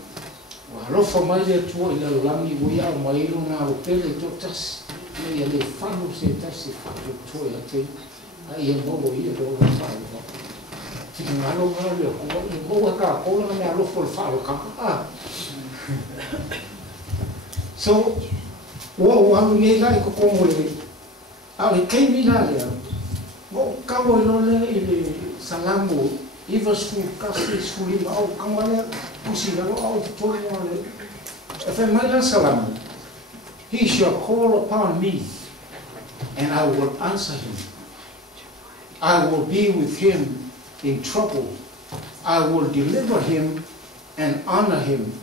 Rofa mai le tua i le lami ui au mai ilo nā o pele tō tasi. Nei a le whanu se tasi whatu toi a te. A ia mogo i e roa whau. Tiki ngaro ngaro le kua. I mogo ka kola na mea lofo le whau kaka. So, o anu nei lai ko kongo le. A le keimi la lea. Mo kawo ilo le i le salamu. Iwa school, kasi school ima au kamale pusi laro au tutori wale. If I might salam, he shall call upon me, and I will answer him. I will be with him in trouble. I will deliver him and honor him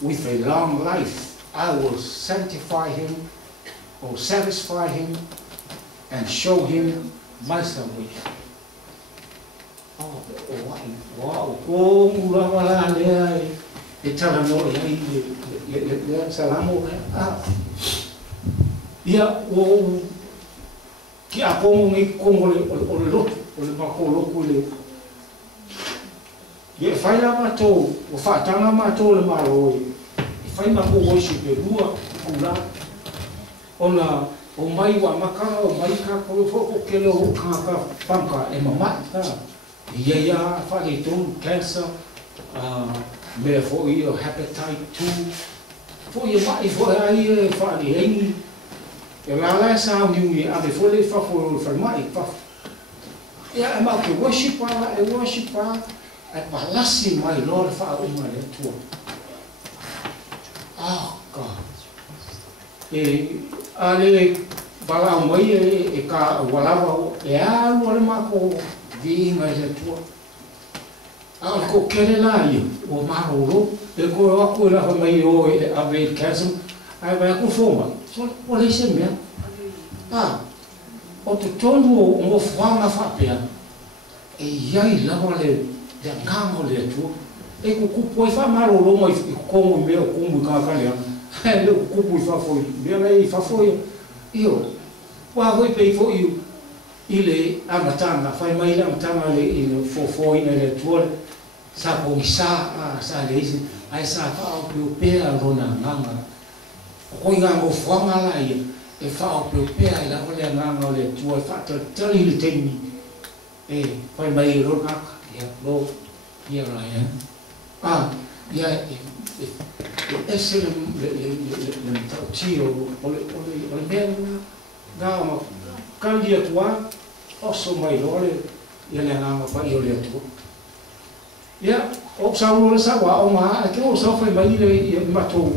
with a long life. I will sanctify him or satisfy him and show him my salvation. Wow, oh, mula mala lea e tala no le salamo ia o ki a pomo ngi kongo le o le lotu o le mako loku le ia fai la mato o whaatanga mato le maro e fai mako worship e lua kula ona o mai wa maka o mai ka ko fo ke lo ka panka e mama ia ia fai tu cancer me fo i hepatitis 2 fo i mai fo ai fai ai e la sa mi a me fo le fa fo mai fa ia ma ke worship e palasi mai lord fa o mai tu God e ale bala mai e ka wala e a lo ma ko vi mai le tu a ko kere la i o marolo e ko a ko la mai o e a ve caso a vai ko foma so o le se me o te tonu o mo fanga fa pea e iai la le de ngamo le tu e ko ku poi fa marolo mai ko mo me ko mo ka ka le e ko ku fa foi me lai fa foi io wa hoi pe fo io ile amatanga fai mai la amatanga le in fo ina le tuor sa po sa le isi ai sa fa o pe rona nganga ko ngamo fanga la e fa o pe la ko le nganga le tuor fa tali le temi e fai mai rona ya lo ya la ya esse le tio o le bem ga kandia tua oso mai lore ia le nga pa io le tu ia o sa lo sa wa o ma ke o sa fai mai le mato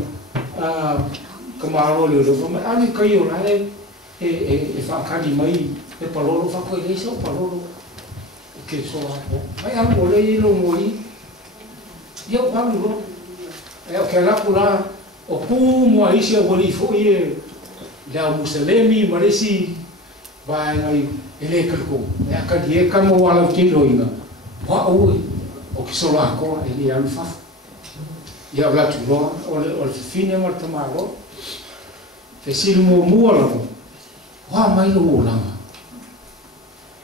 kamaro le lo ma ani ka io na e fa kali mai e palolo fa ko le so palolo ke so mai a mo le lo moi ia pa lo e o ke la pula o pu mo ai se o li fo ie la muslimi maresi vai ngai ele kalko e ka die ka mo wala tilo ina wa o o ke sola ko e ni alfa ia la tu lo o le fine mo tamaro te silu mo la wa mai lo la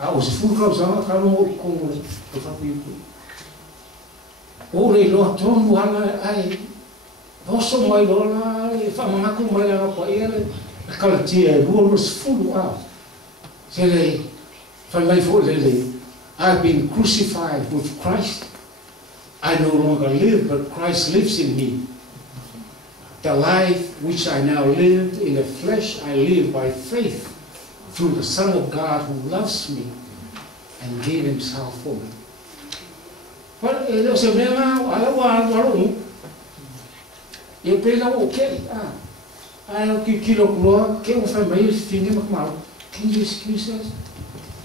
a o se fu ka usanga ka mo ko le to fa pi o le lo ton wala ai o so mai lo la e fa ma ku mai la ko ele ka le tia lo lo fu a se le fa mai fo le I've been crucified with Christ. I no longer live, but Christ lives in me. The life which I now live in the flesh, I live by faith through the Son of God who loves me and gave himself for me. But it was a man, I want you pay now, okay. I don't keep kilo glory, can't find my finger, can you excuse us?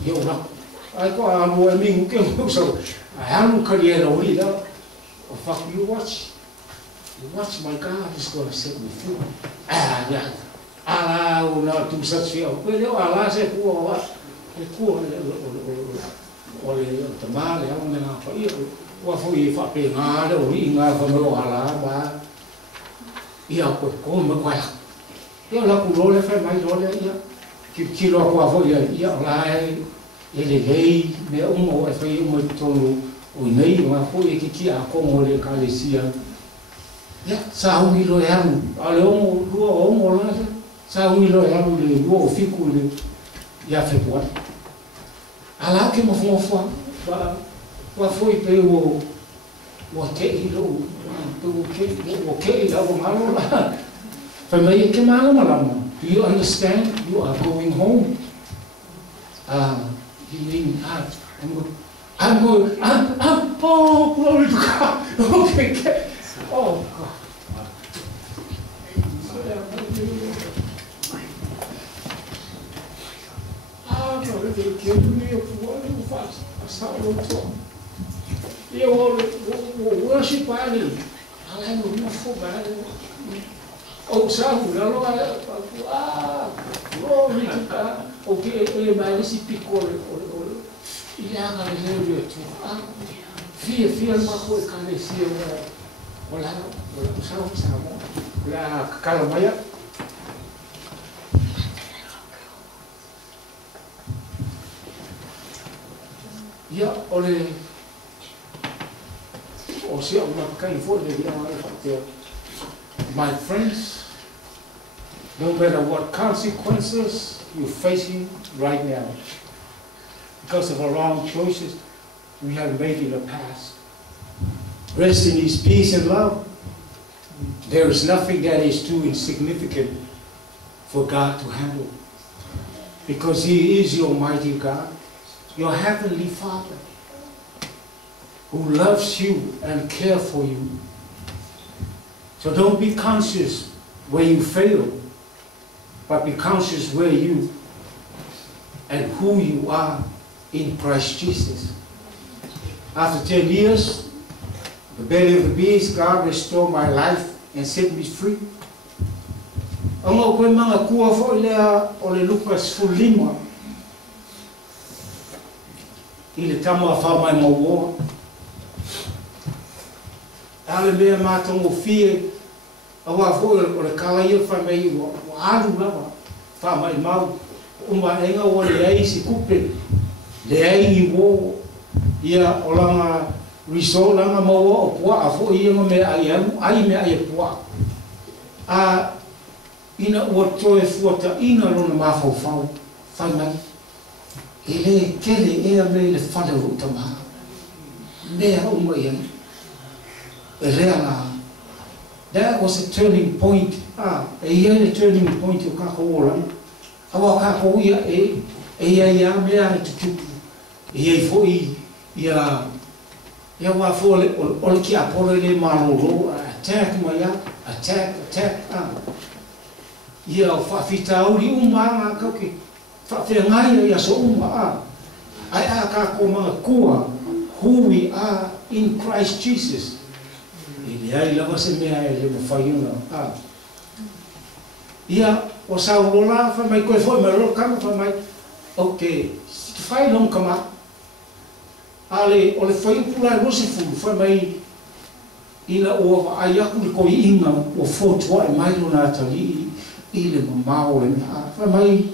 You're not. I go on with me, so I haven't career only now. Oh, fuck, you watch. You watch, my God is going to set me free. Yeah. Allah will not do such thing. Well, Allah said, what? The poor, or the man, the young man, for you. What for you, for being hard, or eating out of no Allah, you have put home a quiet. You're not going to roll it, my daughter, keep kilo for you, you're lying. Ele lei me o e fai o tonu o nei ma ko e ki a ko mo le kalesia ya sa hu lo ya ale o lo o la sa hu lo ya le lo fiku le ya fe boa ala ke mo fo ba foi pe o ke lo o ke la o malo la fa me ke malo malamo. Do you understand? You are going home. Oh, glory to God. Okay. Oh, God. You worship Ali. I will not forget. Oh, Sahu, glory to God. Okay, my si piccolo. Ia ka le tu. Fia ma ko ka le sia wala sa mo. La kalamaya. Ia ole o sia uma kai fo le dia ma my friends, no matter what consequences you're facing right now, because of our wrong choices we have made in the past, rest in His peace and love. There is nothing that is too insignificant for God to handle, because He is your mighty God, your heavenly Father, who loves you and cares for you. So don't be conscious where you fail, but be conscious where you and who you are in Christ Jesus. After 10 years, the belly of the beast, God restored my life and set me free. Ang ko'y mga kuha fo ole Lucas 5. Ile tama fa mai mo. Ale mea mātongo fie, awa fo o le kala ia whamei o aru lava, whamai mau, umba enga o le ei si kupe, le ei i wo, ia o langa riso langa maua o pua, a fo ia mea ai anu, ai mea ai pua. A ina ua toe fuata ina rona mawhau whamai, e le kele ea me le whale ruta maha, mea umba iana. That was a turning point. A turning point o kako ora. Awa kako ia ia mea tutu. Ia foi ia wa fo o ki apolo le maloro attack maya attack. Ia fa fita uri umanga kauke. Fa fe ngai ia so uma ai kako ma kua who we are in Christ Jesus. Ele ai lava se mea ele mo faiuna. Ia o Saulo la fa mai koe foi mai ro kama fa mai. Okay, fai long kama. Ale o le whai pula e rose fulu, whai mai ina o ai aku le koi inga o fotua e mai lona atali i le mamao le mea. Whai mai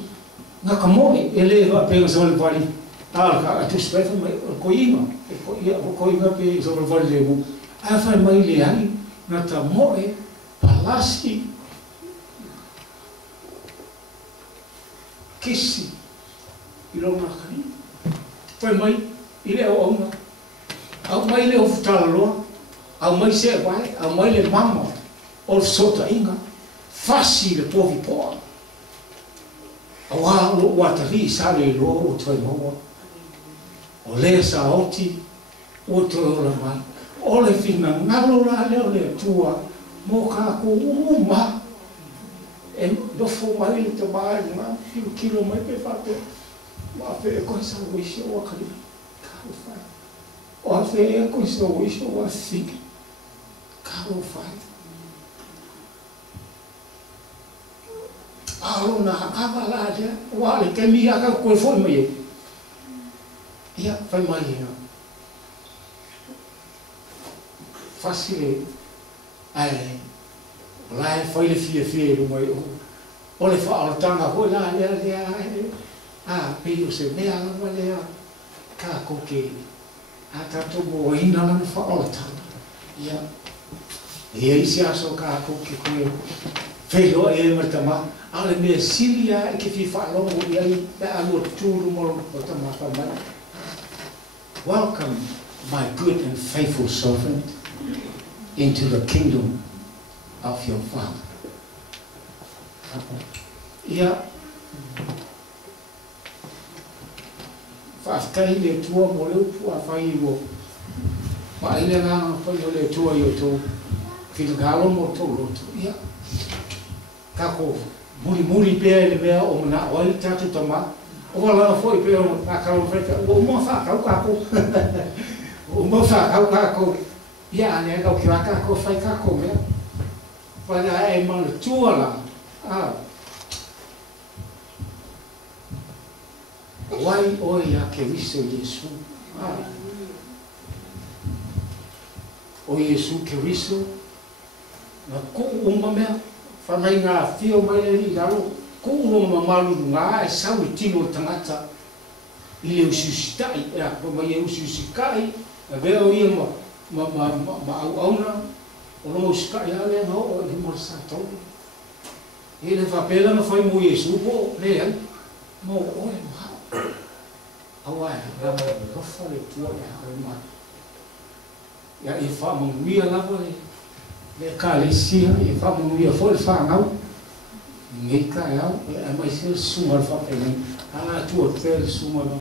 ngā kamoe e le pēnga sa le wali. Ala ka atu spei whai mai o koi inga. O koi inga pe sa le wali le mu. A whai mai le ai ngā ta moe palasi kisi i lona kani. Whai mai i le au aunga. Au mai le o futala loa. Au mai se vai, au mai le mama o sota inga. Fasi le povi poa. Au a o watari sa le loa o toi maua. O le sa oti o toi ola mai. O le fina ngalo la leo le tua. Mo ka ko uma. E dofo mai le te mai nga. Kilo mai pe fate. Ma fe e koe sa uisi o wakari. Kao fai. O a fe e koe sa uisi o a thiki. Kao fai. Alo na hakawa la dia. Wa le ke mi aka koe foi mai e. Ia fai mai ina. Fasile. Ai. Lai fai le fie lu mai o. O le fa tanga ko la lea. Ah, pio se mea lava lea. Ka koke. A tato mo ina lana fa tanga. Ia. E isi aso ka koke koe. Whelo e martama. Ale mea silia e ke fi whalongo iai. Me alo tūru moro o tama whamai. Welcome, my good and faithful servant, into the kingdom of your Father. Ia. Whafkai le tua mo leu pua whai wo. Ma ile ngā whai o le tua i o tō. Whingalo mo tō roto. Ia. Kako muri pēr le mea o mana oai tātu tama. O wala foi pēr o nākaro wheka. O mua whakau kako. O mua whakau kako. Ia ane kau ki waka kako whai kako mea. Wana e mana tua la. Wai oi a ke riso Yesu. O Yesu ke riso. Na ko uma mea. Whanai ngā whio mai le ni lalo. Ko uma malu ngā e sau i tino tangata. I le usiusitai. Ea, ko mai e usiusikai. E veo ia ma au auna. O no usikai ale ngā o e mora sa tau. E le whapela na whai mo Yesu po. Le ai. Mo oe maha. Awai, rama rofa le tua e hae mai. Ia e whamanguia lava le kālesia, e whamanguia fo le whangau. Ngei ka e au, e mai se sunga le whapelai. Tua te le sunga